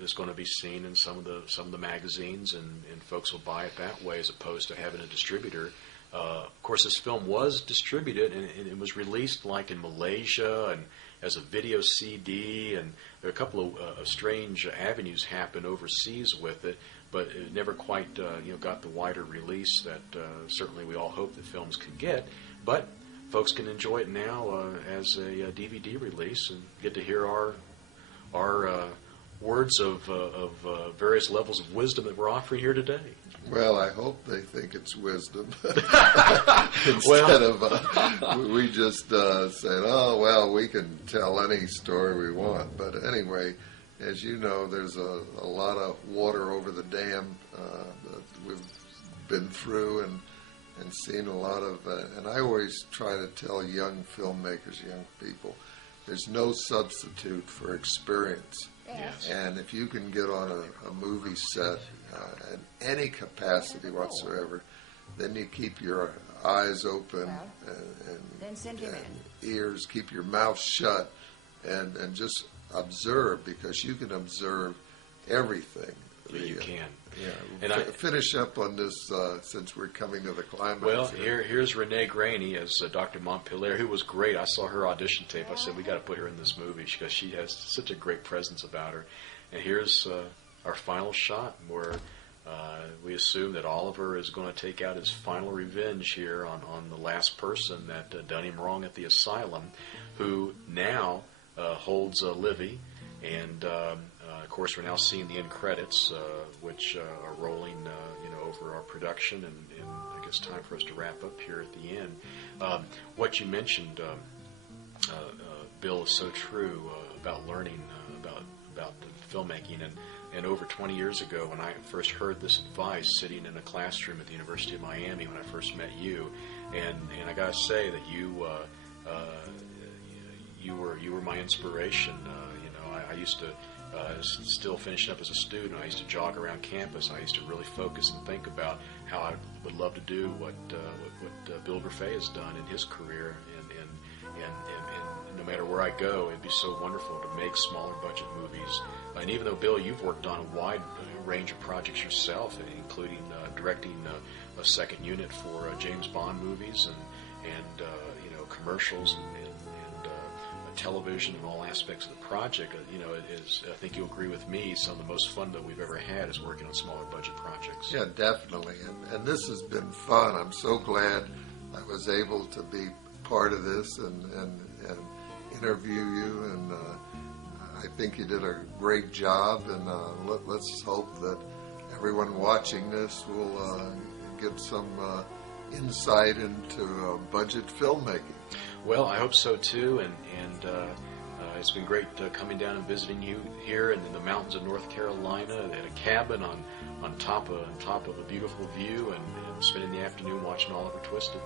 is going to be seen in some of the magazines, and folks will buy it that way as opposed to having a distributor. Of course, this film was distributed and it was released like in Malaysia and as a video CD, and there are a couple of strange avenues happened overseas with it. but it never quite got the wider release that certainly we all hope that films can get. But folks can enjoy it now as a DVD release and get to hear our words of various levels of wisdom that we're offering here today. Well, I hope they think it's wisdom instead of we just said, oh, well, we can tell any story we want. But anyway, as you know, there's a lot of water over the dam that we've been through and seen a lot of, and I always try to tell young filmmakers, young people, there's no substitute for experience. Yes. And if you can get on a movie set in any capacity whatsoever, then you keep your eyes open and ears, keep your mouth shut, and just observe, because you can observe everything. You can. Yeah. And finish up on this since we're coming to the climax. Well, here's Renee Graney as Dr. Montpelier, who was great. I saw her audition tape. I said, we got to put her in this movie because she has such a great presence about her. And here's our final shot where we assume that Oliver is going to take out his final revenge here on the last person that done him wrong at the asylum, who now holds Livy. And of course, we're now seeing the end credits, which are rolling, over our production, and I guess time for us to wrap up here at the end. What you mentioned, Bill, is so true about learning about the filmmaking. And over 20 years ago, when I first heard this advice, sitting in a classroom at the University of Miami when I first met you, and I got to say that you were my inspiration. I used to. Still finishing up as a student, I used to jog around campus. I used to really focus and think about how I would love to do what Bill GREFE has done in his career, and no matter where I go, it'd be so wonderful to make smaller budget movies. And even though, Bill, you've worked on a wide range of projects yourself, including directing a second unit for James Bond movies and commercials and television and all aspects of the project, it is, I think you'll agree with me, some of the most fun that we've ever had is working on smaller budget projects. Yeah, definitely. And this has been fun. I'm so glad I was able to be part of this and interview you. And I think you did a great job. And let's hope that everyone watching this will get some insight into budget filmmaking. Well, I hope so too, and it's been great coming down and visiting you here in the mountains of North Carolina at a cabin on top of a beautiful view, and spending the afternoon watching Oliver Twisted.